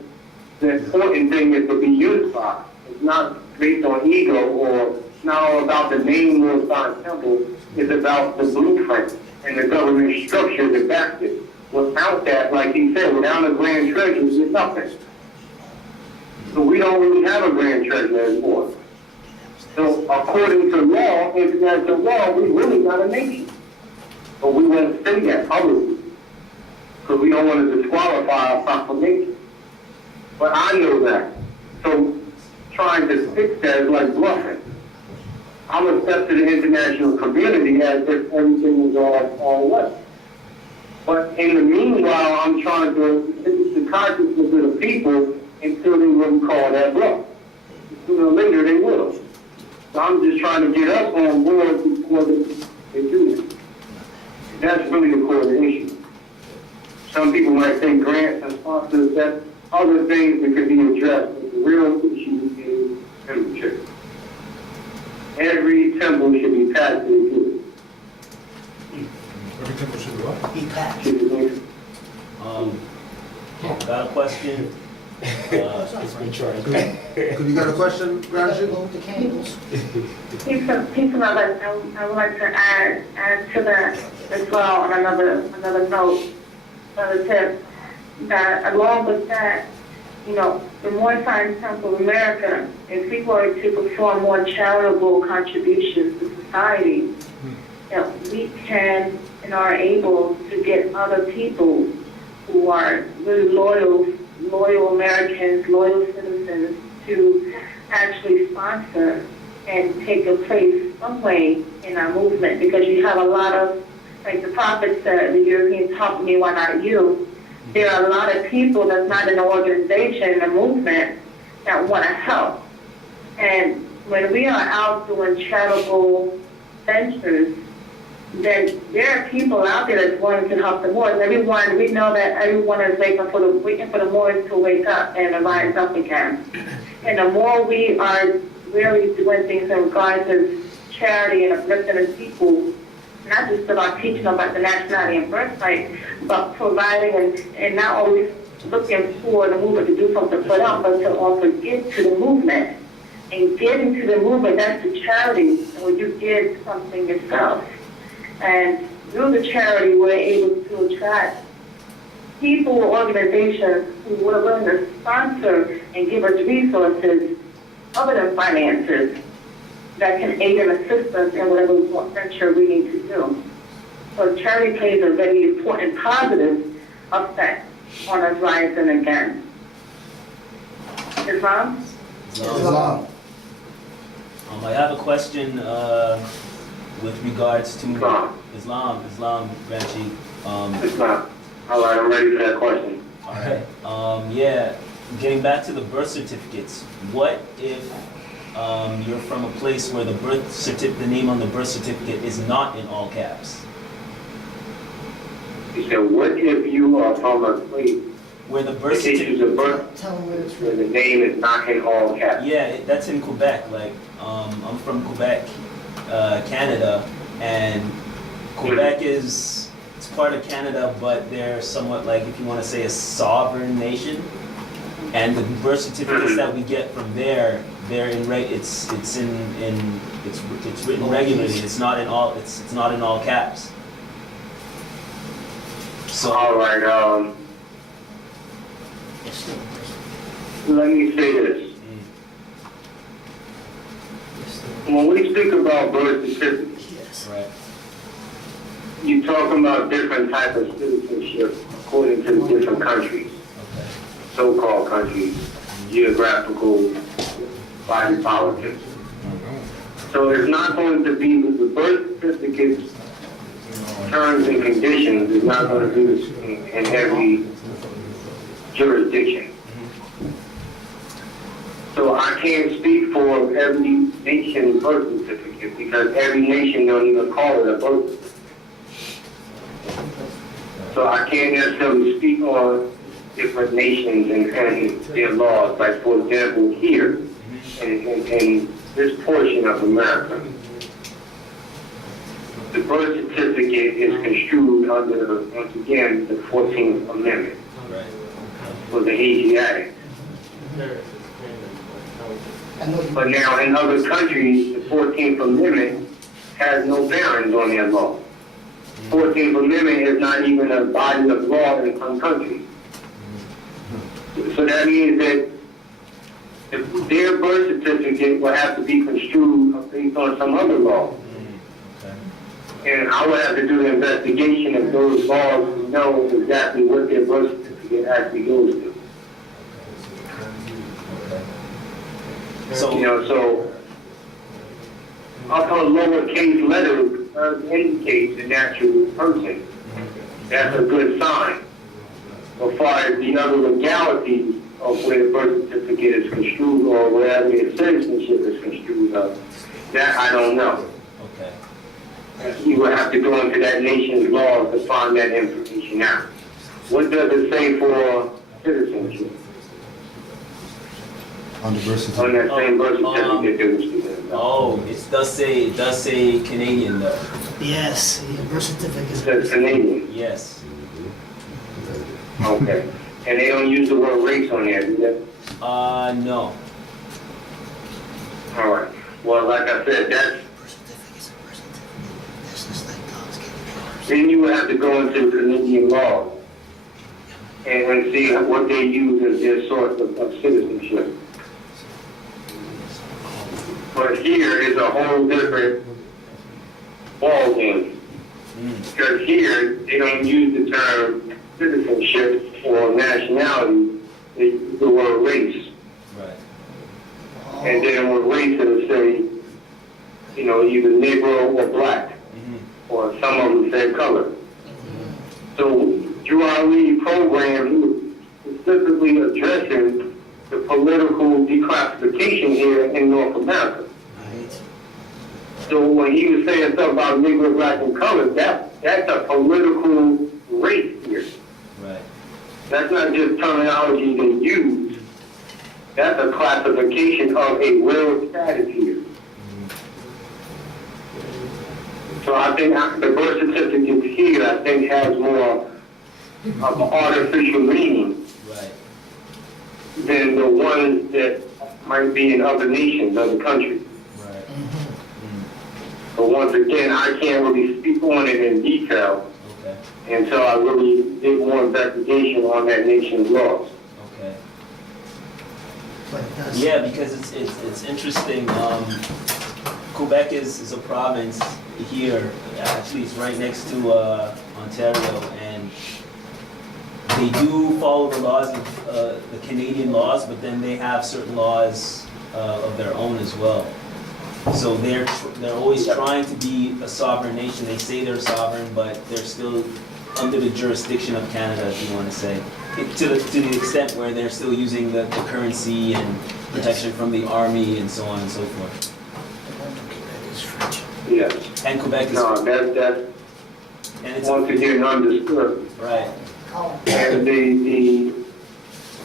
the important thing is to be unified. It's not based on ego or it's not all about the name of the temple. It's about the blueprint and the government structure that backs it. Without that, like he said, without a grand treasury, there's nothing. So we don't really have a grand treasury anymore. So according to law, international law, we really got a nation. But we won't say that publicly because we don't want to disqualify our proclamation. But I know that. So trying to fix that is like bluffing. I'm a step to the international community as if everything was all right. But in the meanwhile, I'm trying to fix the consciousness of the people until they wouldn't call that bluff. Sooner or later, they will. So I'm just trying to get us on board before they do this. That's really the core of the issue. Some people might think grants and sponsors, that's other things that could be addressed. But the real issue is membership. Every temple should be packed to the Every temple should be what? Be packed. Got a question? Could you get a question, Ranjit? Go with the candles. Piece of others, I would like to add to that as well on another note, another tip, that along with that, the Moorish Temple of America, if we were to perform more charitable contributions to society, we can and are able to get other people who are really loyal Americans, loyal citizens to actually sponsor and take a place some way in our movement, because you have a lot of, like the prophet said, the Europeans help me, why not you? There are a lot of people that's not in an organization, a movement, that want to help. And when we are out doing charitable ventures, then there are people out there that's wanting to help the Moors. We know that everyone is waiting for the Moors to wake up and rise up again. And the more we are really doing things in regards to charity and uplifting the people, not just about teaching about the nationality and birthright, but providing and not always looking for the movement to do something for them, but to also give to the movement. And giving to the movement, that's the charity, when you give something yourself. And through the charity, we're able to attract people or organizations who are willing to sponsor and give us resources other than finances that can aid and assist us in whatever venture we need to do. So charity plays a very important positive effect on us rising again. Islam? Islam. I have a question with regards to Islam, Granchi. Islam. All right, I'm ready for that question. All right. Yeah, getting back to the birth certificates. What if you're from a place where the name on the birth certificate is not in all caps? He said, what if you are from a place where the birth issues certificate. of birth, Tell them what it's where written. the name is not in all caps. Yeah, that's in Quebec. Like, I'm from Quebec, Canada, and Quebec is, it's part of Canada, but they're somewhat like, if you want to say, a sovereign nation. And the birth certificates that we get from there, they're in it's written regularly. It's not in all caps. So. All right, let me say this. When we speak about birth certificates, Yes. Right. you're talking about different types of citizenship according to the different countries, Okay. so-called countries, geographical body politics. So it's not going to be the birth certificate's terms and conditions is not going to be the same in every jurisdiction. So I can't speak for every nation's birth certificate because every nation don't even call it a birth certificate. So I can't necessarily speak on different nations and their laws. Like for example, here in this portion of America, the birth certificate is construed under, once again, the 14th Amendment Right. for the Asiatic. But now in other countries, the 14th Amendment has no bearings on their law. 14th Amendment is not even a body of law in some countries. So that means that their birth certificate will have to be construed based on some other law. And I would have to do the investigation of those laws to know exactly what their birth certificate actually goes to. So, So up a lowercase letter indicates the natural person. That's a good sign. As far as the other legalities of where the birth certificate is construed or wherever their citizenship is construed of, that I don't know. okay. You will have to go into that nation's laws to find that information out. What does it say for citizenship On the birth on certificate. that same birth certificate that we're speaking about? Oh, it does say Canadian though. Yes, the birth certificate It is. says Canadian. Yes. Okay. And they don't use the word race on there, do they? No. All right. Well, like I said, that's, Birth certificate is a birth certificate. That's just like dogs getting cars. then you would have to go into Canadian law and see what they use as their source of citizenship. But here is a whole different ballgame. Because here, they don't use the term citizenship or nationality, they use the word race. Right. And then with race, it'll say, either Negro or black, or some of them say color. So through our lead program, he was specifically addressing the political declassification here in North America. So when he was saying stuff about Negro, black, and color, that's a political race here. Right. That's not just terminology they use. That's a classification of a real status here. So I think the birth certificate here, I think, has more of an artificial meaning Right. than the ones that might be in other nations, other countries. Right. But once again, I can't really speak on it in detail Okay. until I really did more investigation on that nation's laws. Okay. But it does. Yeah, because it's interesting. Quebec is a province here. Actually, it's right next to Ontario, and they do follow the laws of the Canadian laws, but then they have certain laws of their own as well. So they're always trying to be a sovereign nation. They say they're sovereign, but they're still under the jurisdiction of Canada, if you want to say, to the extent where they're still using the currency and protection from the army and so on and so forth. Yes. And Quebec is, No, that's and it's once again understood. right. And the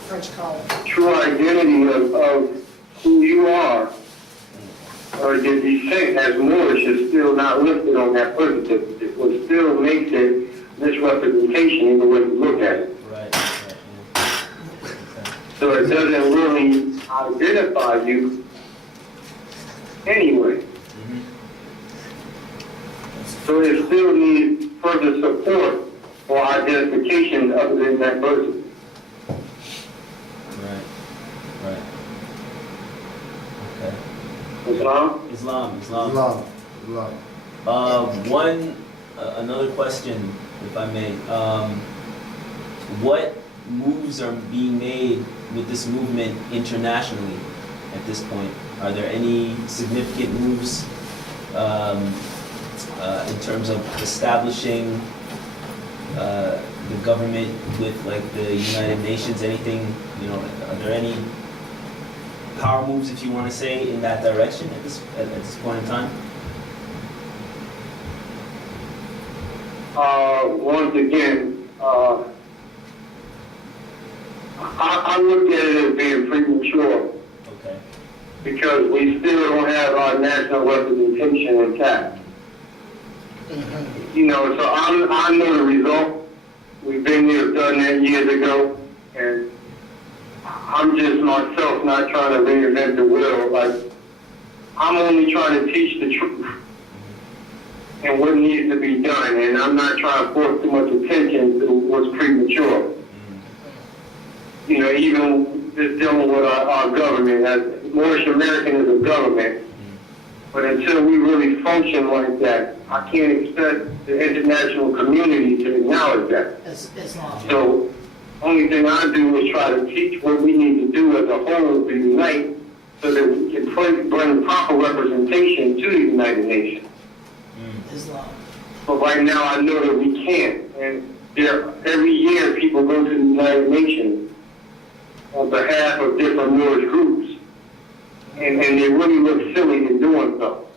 French colony. true identity of who you are, or your descent as Moorish is still not listed on that birth certificate, which still makes it misrepresentation either way you look at it. Right, yeah. So it doesn't really identify you anyway. So it still needs further support or identification other than that person. Right. Okay. Islam? Islam. Another question, if I may. What moves are being made with this movement internationally at this point? Are there any significant moves in terms of establishing the government with like the United Nations? Anything, are there any power moves, if you want to say, in that direction at this point in time? Once again, I look at it as being premature. Okay. Because we still don't have our national representation intact. So I know the result. We've been there, done that years ago, and I'm just myself not trying to reinvent the wheel. Like, I'm only trying to teach the truth and what needs to be done, and I'm not trying to force too much attention to what's premature. Even just dealing with our government, as Moorish American is a government, but until we really function like that, I can't expect the international community to acknowledge that. So, only thing I do is try to teach what we need to do as a whole to unite so that we can bring proper representation to the United Nations. But right now I know that we can't. And every year people go to the United Nations on behalf of different Moorish groups. And they really look silly in doing so.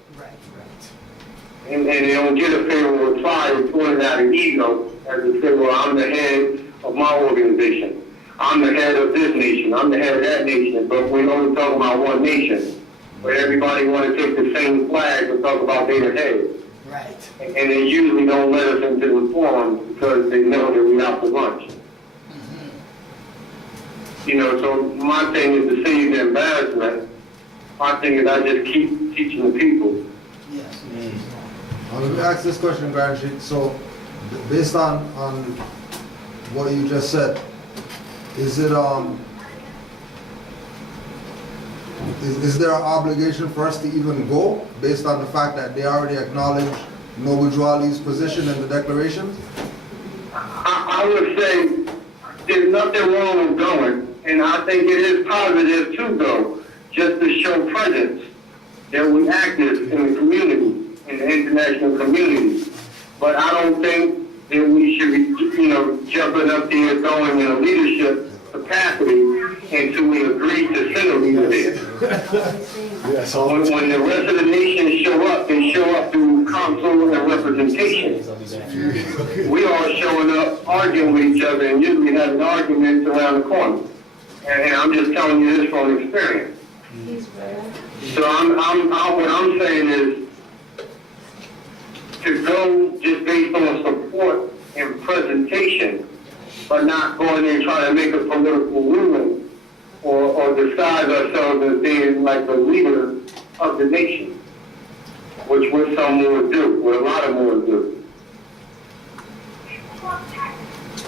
And they don't get a favorable reply. It's doing it out of ego, as they say, well, I'm the head of my organization. I'm the head of this nation. I'm the head of that nation. But we only talk about one nation. But everybody want to take the same flag and talk about their head. Right. And they usually don't let us into the forum because they know that we're out to lunch. So my thing is to save the embarrassment. My thing is I just keep teaching the people. Yes. Let me ask this question, Granchi. So, based on what you just said, is it is there an obligation for us to even go based on the fact that they already acknowledge Noble Juali's position in the declaration? I would say there's nothing wrong with going, and I think it is positive to go, just to show presence that we're active in the community, in the international community. But I don't think that we should be, jumping up there going in a leadership capacity until we agree to send a leader there. When the rest of the nation show up, they show up through counsel and representation. We all showing up arguing with each other and usually having arguments around the corner. And I'm just telling you this from experience. So what I'm saying is to go just based on support and presentation, but not going in trying to make a political ruling or disguise ourselves as being like the leader of the nation, which what some Moors do, what a lot of Moors do.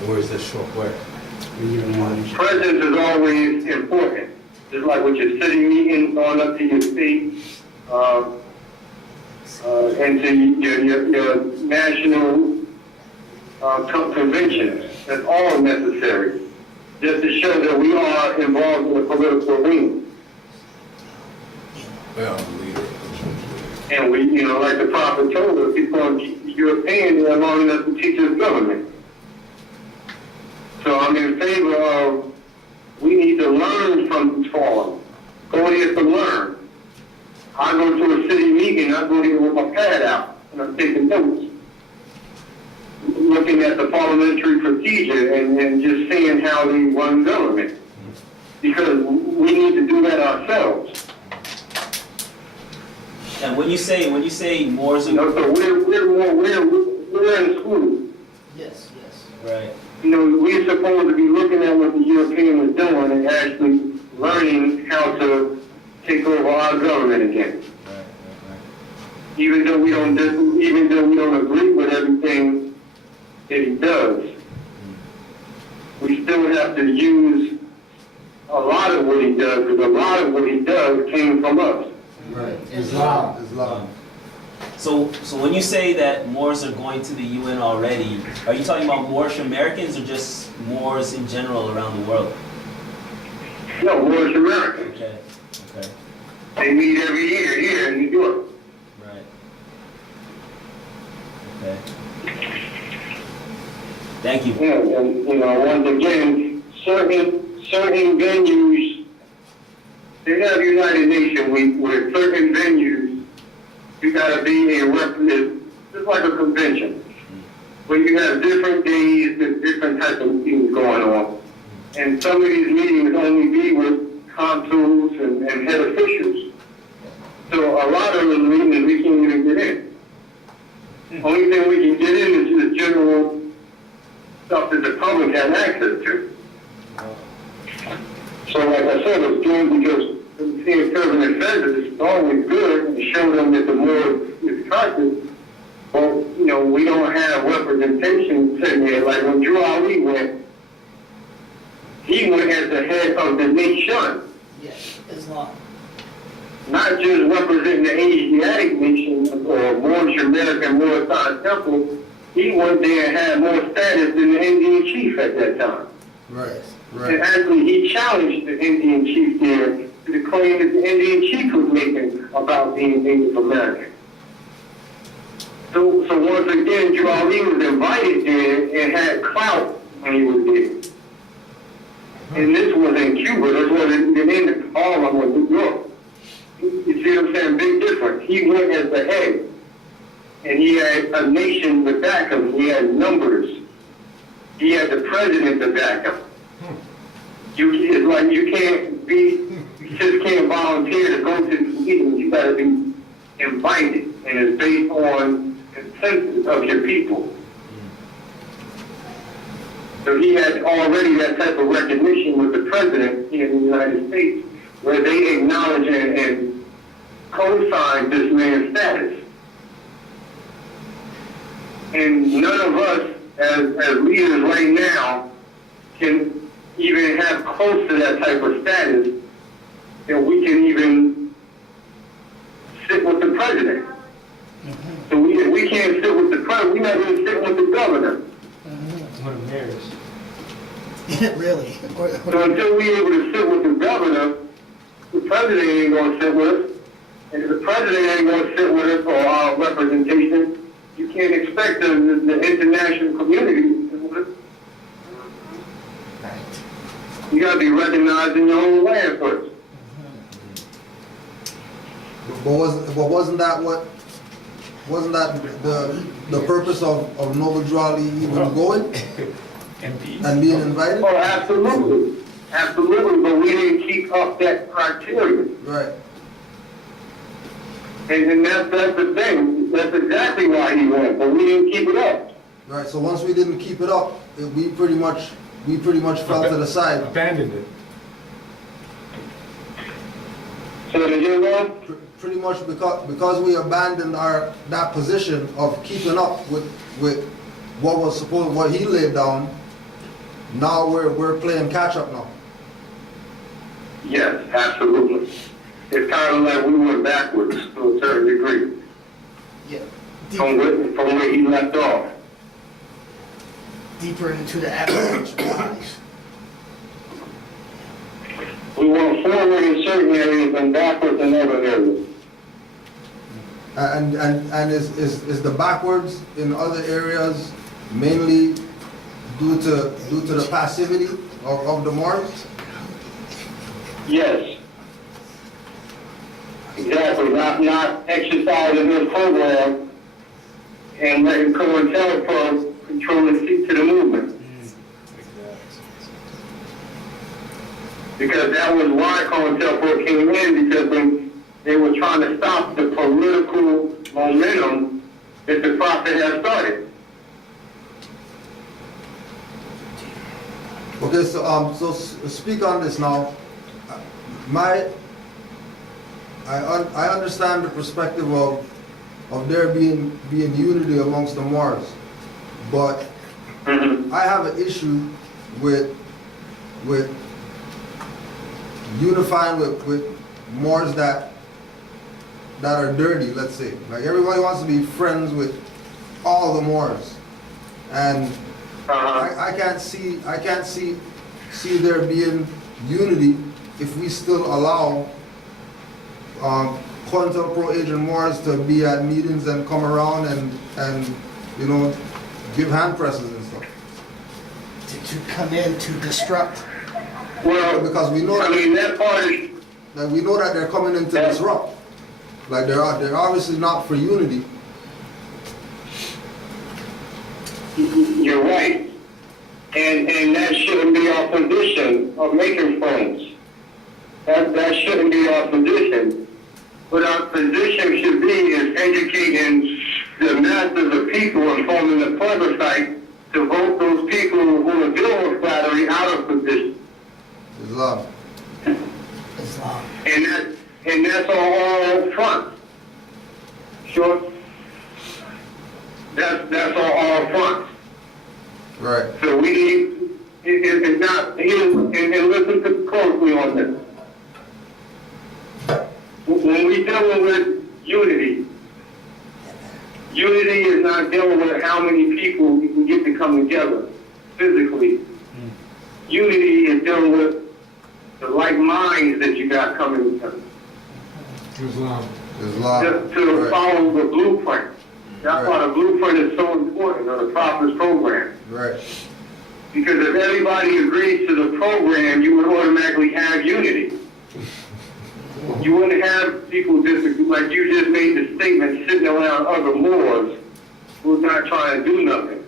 Where's the short word? Presence is always important. Just like with your city meeting, going up to your seat, and to your national convention. That's all necessary, just to show that we are involved in the political arena. And we, like the prophet told us, he's going to keep Europeans and allowing us to teach his government. So I'm in favor of, we need to learn from this forum. Go there to learn. I go to a city meeting, I go there with my pad out, and I'm taking notes. Looking at the parliamentary procedure and just seeing how they run government. because we need to do that ourselves. And when you say Moors You know, are, so we're in school. Yes, yes. right, You know, we're supposed to be looking at what the European was doing and actually learning how to take over our government again. right. Even though we don't agree with everything that he does, we still have to use a lot of what he does, because a lot of what he does came from us. Right. Islam. So when you say that Moors are going to the UN already, are you talking about Moorish Americans or just Moors in general around the world? No, Moorish Americans. Okay. They meet every year here in New York. Right. Okay. Thank you. Yeah, and you know, once again, certain venues, they have United Nations where certain venues, you gotta be a representative, just like a convention, where you have different days and different types of things going on. And some of these meetings only be with consuls and head officials. So a lot of those meetings we can't even get in. Only thing we can get in is the general stuff that the public has access to. So like I said, it's good because seeing President Federer is always good and show them that the more is attractive. Well, you know, we don't have representation sitting there. Like when Drew Ali went, he went as the head of the nation. Yes, Islam. Not just representing the Asiatic nation or Moorish American Moorish Temple. He went there and had more status than the Indian chief at that time. Right. And actually, he challenged the Indian chief there to the claim that the Indian chief was making about being Native American. So once again, Drew Ali was invited there and had clout when he was there. And this was in Cuba. This wasn't in Harlem or New York. You see what I'm saying? Big difference. He went as the head. And he had a nation to back him. He had numbers. He had the president to back him. It's like you just can't volunteer to go to these meetings. You got to be invited. And it's based on consensus of your people. So he had already that type of recognition with the president here in the United States, where they acknowledge and co-sign this man's status. And none of us, as leaders right now, can even have close to that type of status that we can even sit with the president. So we can't sit with the president, we're not even sitting with the governor. One of theirs. Really? So until we're able to sit with the governor, the president ain't going to sit with us. And if the president ain't going to sit with us or our representation, you can't expect the international community to sit with us. You got to be recognized in your own land first. But wasn't that the purpose of Noble Drew Ali even going and being invited? Oh, absolutely. Absolutely, but we didn't keep up that criteria. Right. And that's the thing. That's exactly why he went, but we didn't keep it up. Right. So once we didn't keep it up, we pretty much fell to the side. Abandoned it. So did you know? Pretty much because we abandoned that position of keeping up with what he laid down. Now we're playing catch up now. Yes, absolutely. It's kind of like we went backwards to a certain degree Yeah. from where he left off. Deeper into the average lives. We went forward in certain areas and backwards in other areas. And is the backwards in other areas mainly due to the passivity of the Moors? Yes. Exactly. Not exercising this program and letting COINTELPRO control the seat to the movement. Because that was why COINTELPRO came in, because they were trying to stop the political momentum that the prophet had started. Okay, so speak on this now. I understand the perspective of there being unity amongst the Moors, but I have an issue with unifying with Moors that are dirty, let's say. Like everybody wants to be friends with all the Moors, and I can't see there being unity if we still allow COINTELPRO agent Moors to be at meetings and come around and you know, give hand presses and stuff. To come in to disrupt. Well, because we know that, I mean, that part is, that we know that they're coming in to disrupt. Like they're obviously not for unity. you're right. And that shouldn't be our position of making friends. That shouldn't be our position. What our position should be is educating the masses of people and forming a plebiscite to vote those people who are dealing with flattery out of position. Islam. And that's on all fronts. Sure. That's on all fronts. Right. So we need, it's not, and listen to closely on this. When we dealing with unity is not dealing with how many people you can get to come together physically. Unity is dealing with the like minds that you got coming together. Islam. Just to follow the blueprint. That's why the blueprint is so important, or the prophet's program. Right. Because if everybody agrees to the program, you would automatically have unity. You wouldn't have people disagree, like you just made the statement, sitting around other Moors who's not trying to do nothing.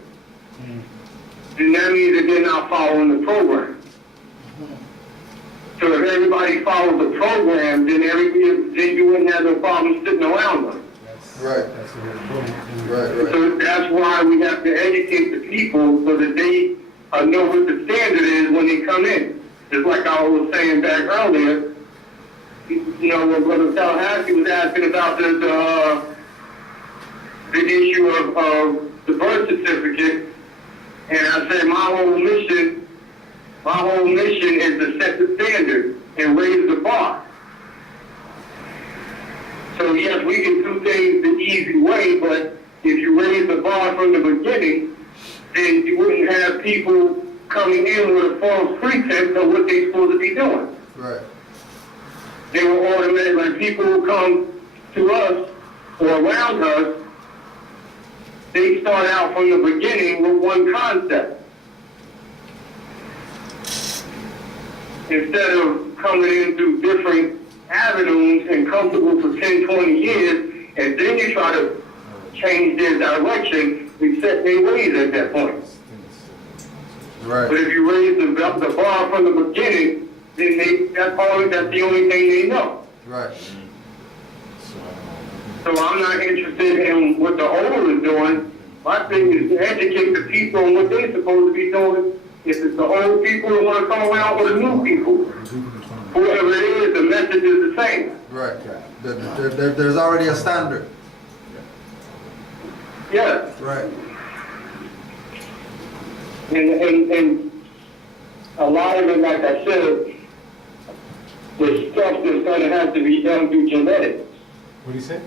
And that means that they're not following the program. So if everybody follows the program, then you wouldn't have no problem sitting around them. Right. Right. So that's why we have to educate the people so that they know what the standard is when they come in. Just like I was saying back earlier, you know, when Brother Tallahassee was asking about the issue of the birth certificate, and I said my whole mission is to set the standard and raise the bar. So yes, we can do things the easy way, but if you raise the bar from the beginning, then you wouldn't have people coming in with a false pretense of what they're supposed to be doing. Right. They will automatically, when people who come to us or around us, they start out from the beginning with one concept. Instead of coming in through different avenues and comfortable for 10, 20 years, and then you try to change their direction, they set their ways at that point. Right. But if you raise the bar from the beginning, then that's the only thing they know. Right. So I'm not interested in what the old is doing. My thing is to educate the people on what they're supposed to be doing. If it's the old people who want to come around with the new people, whoever it is, the message is the same. Right. There's already a standard. Yeah. Right. And a lot of it, like I said, the stuff that's going to have to be done through genetics. What do you say?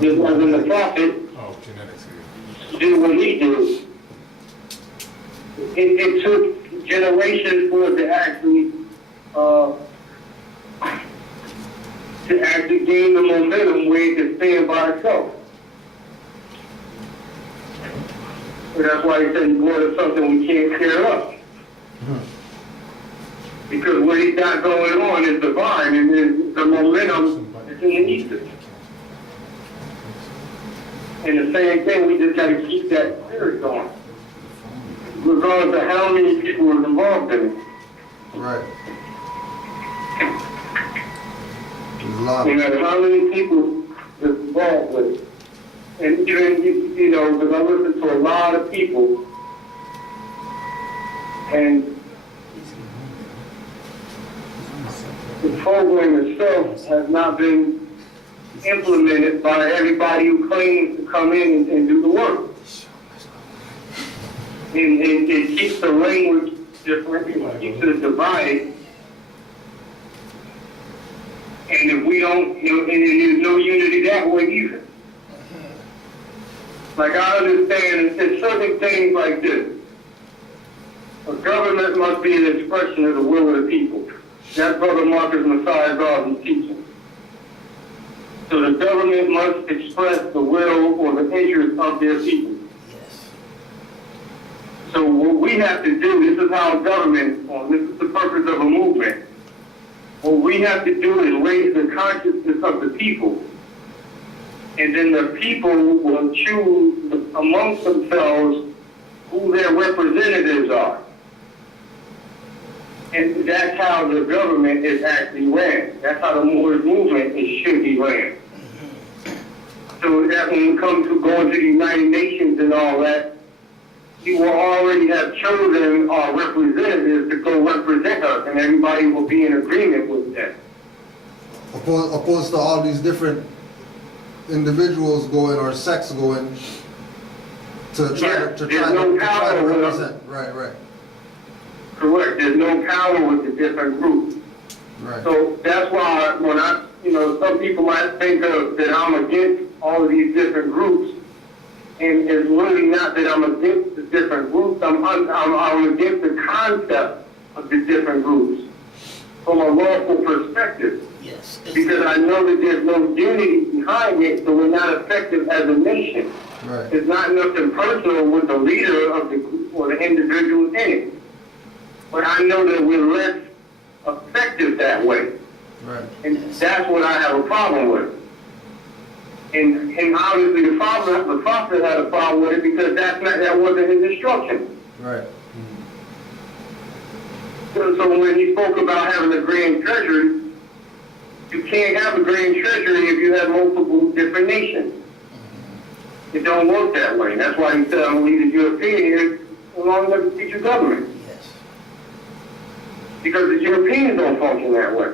Just as in the prophet Oh, genetics. did what he did. It took generations for it to actually gain the momentum where it can stand by itself. So that's why he said he brought us something we can't clear up. Because what he got going on is divine, and then the momentum is in the Eastern. And the same thing, we just got to keep that spirit going, regardless of how many people are involved in it. Right. No matter how many people are involved with it. And even, you know, because I listen to a lot of people, and the program itself has not been implemented by everybody who claims to come in and do the work. And it keeps the language different, it keeps it divided. And if we don't, you know, and there's no unity that way either. Like I understand, it's certain things like this. A government must be an expression of the will of the people. That's Brother Marcus Messiah Garvey's teaching. So the government must express the will or the interest of their people. So what we have to do, this is how government, or this is the purpose of a movement. What we have to do is raise the consciousness of the people. And then the people will choose amongst themselves who their representatives are. And that's how the government is actually ran. That's how the Moorish movement should be ran. So that when we come to going to the United Nations and all that, we will already have chosen our representatives to go represent us, and everybody will be in agreement with that. Opposed to all these different individuals going or sects going to try to represent. Right. Correct. There's no power with the different groups. Right. So that's why when I, you know, some people might think of that I'm against all of these different groups, and it's really not that I'm against the different groups. I'm against the concept of the different groups from a lawful perspective. Yes. Because I know that there's no unity behind it, so we're not effective as a nation. Right. It's not nothing personal with the leader of the group or the individuals in it. But I know that we're less effective that way. Right. And that's what I have a problem with. And obviously the prophet had a problem with it because that wasn't his instruction. Right. So when he spoke about having a grand treasury, you can't have a grand treasury if you have multiple different nations. It don't work that way. That's why he said, I'm going to leave the European here as long as I can teach your government. Yes. Because the Europeans don't function that way.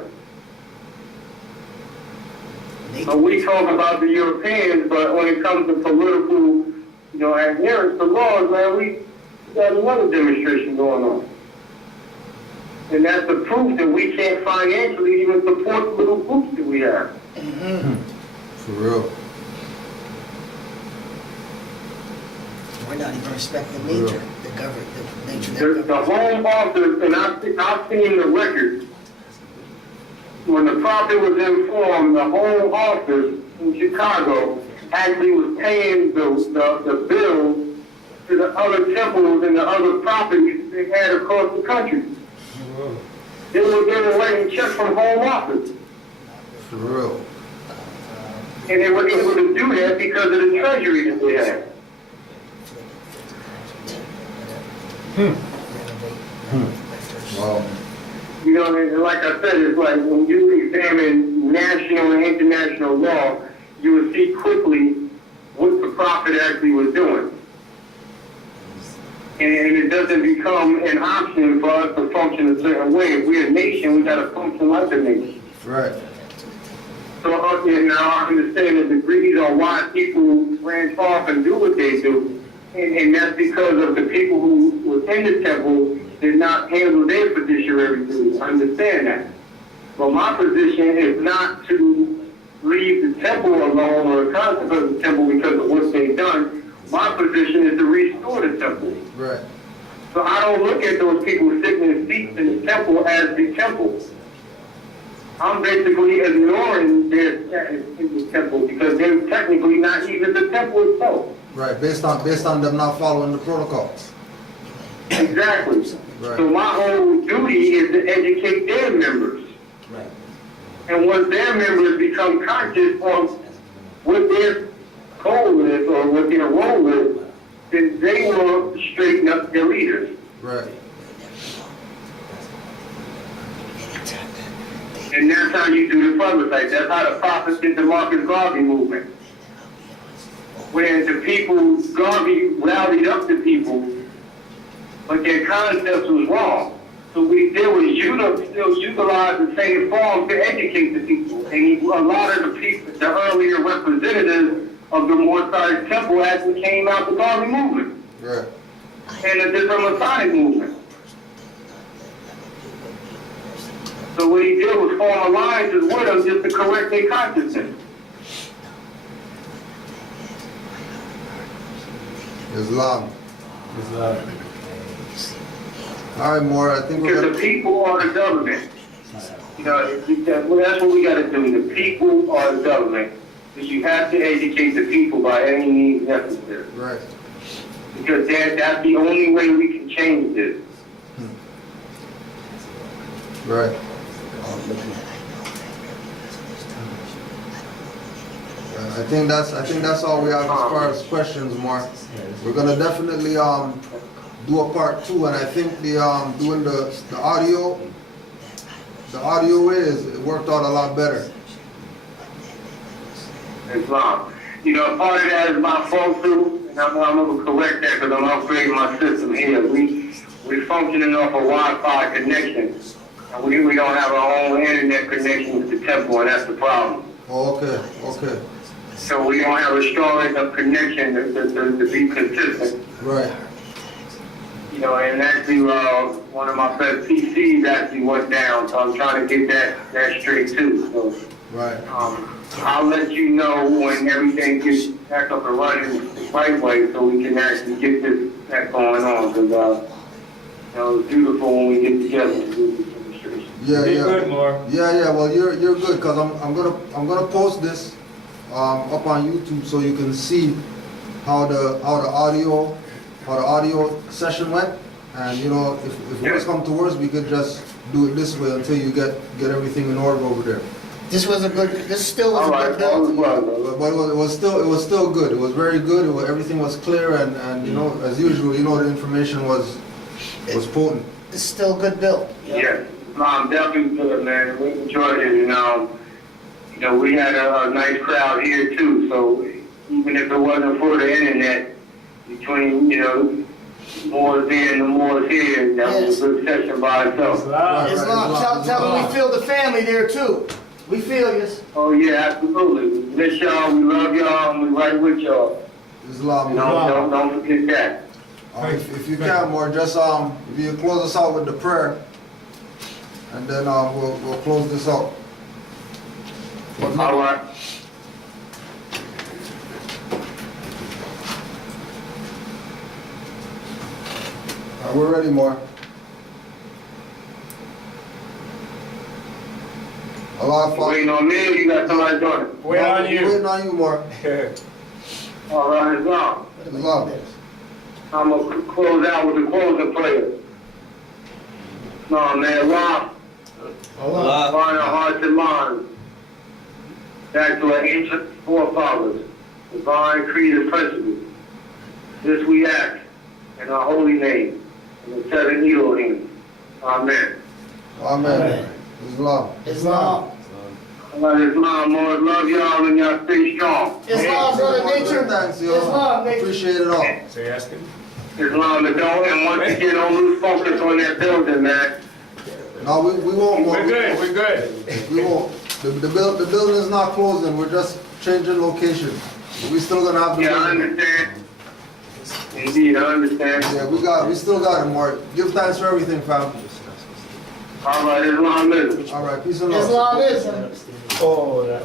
So we talk about the Europeans, but when it comes to political, you know, adherence to laws, man, we got another demonstration going on. And that's the proof that we can't financially even support the little groups that we have. For real. We're not even respecting nature, the government, the nature that The Home Office, and I've seen the record, when the prophet was informed, the Home Office in Chicago actually was paying the bill to the other temples and the other properties they had across the country. They were writing checks from Home Office. For real. And they were able to do that because of the treasury that they had. Wow. You know, and like I said, it's like when you examine national and international law, you will see quickly what the prophet actually was doing. And it doesn't become an option for us to function a certain way. If we're a nation, we got to function like a nation. Right. So now I understand the degrees on why people branch off and do what they do. And that's because of the people who were in the temple did not handle their fiduciary duties. I understand that. But my position is not to leave the temple alone or the concept of the temple because of what they've done. My position is to restore the temple. Right. So I don't look at those people sitting in seats in the temple as the temple. I'm basically ignoring their status in the temple because they're technically not even the temple itself. Right. Based on them not following the protocols. Exactly. Right. So my whole duty is to educate their members. Right. And once their members become conscious of what their goal is or what their role is, then they will straighten up their leaders. Right. And that's how you do the plebiscite. That's how the prophets did the Marcus Garvey movement. When the people, Garvey rallied up the people, but their concepts was wrong. So what he did was still utilize the same form to educate the people. And a lot of the people, the earlier representatives of the Moorish temple actually came out the Garvey movement. Right. And the different Masonic movement. So what he did was form alliances with them just to correct their consciousness. Islam. All right, more. I think we're Because gonna. the people are the government. You know, that's what we got to do. The people are the government. Because you have to educate the people by any means necessary. Right. Because that's the only way we can change this. Right. I think that's all we have as far as questions, Mark. We're gonna definitely do a part 2, and I think the doing the audio it worked out a lot better. Islam. You know, part of that is my fault too, and I'm gonna correct that because I'm upgrading my system here. We're functioning off a Wi-Fi connection. And we don't have our own internet connection with the temple, and that's the problem. Oh, okay. So we don't have a strong enough connection to be consistent. Right. You know, and actually, one of my best PCs actually went down, so I'm trying to get that straight too. So, Right. I'll let you know when everything gets back up and running the right way, so we can actually get that going on. Because you know, it's beautiful when we get together and do this demonstration. Yeah. Good, more. Yeah. Well, you're good because I'm gonna post this up on YouTube so you can see how the audio session went, and you know if worse come to worse, we could just do it this way until you get everything in order over there. This still was a good bill. But it was still good. It was very good. Everything was clear, and you know, as usual, you know, the information was potent. It's still a good bill. Yeah, definitely good, man. We enjoyed it, and you know, we had a nice crowd here too. So even if it wasn't for the internet, between Moors there and the Moors here, that was a good session by itself. Islam, tell them we feel the family there too. We feel you. Oh yeah, absolutely. We miss y'all, we love y'all, and we right with y'all. Islam. Don't forget that. If you can, more just if you close us out with the prayer, and then we'll close this out. All right. We're ready, more. Allah, Father. Waiting on me, or you got somebody doing it? Wait on you. Waiting on you, more. All right, Islam. Islam. I'm gonna close out with the closing prayer. No, man, Allah. Find our hearts and minds back to our ancient forefathers, divine creed and principles. This we ask in our holy name, in the seven Elohim. Amen. Amen. Islam. Islam. Islam, Lord, love y'all and y'all stay strong. Islam, brother nature. Thanks, yo. Islam, nature. Appreciate it all. So you're asking? Islam, and once again, don't lose focus on that building, man. No, we won't. We're good. We won't. The building is not closing. We're just changing location. We still gonna have the. Yeah, I understand. Indeed, I understand. Yeah, we still got it, Mark. Give thanks for everything, fam. All right, Islam is. All right, peace and love. Islam is. Oh, that.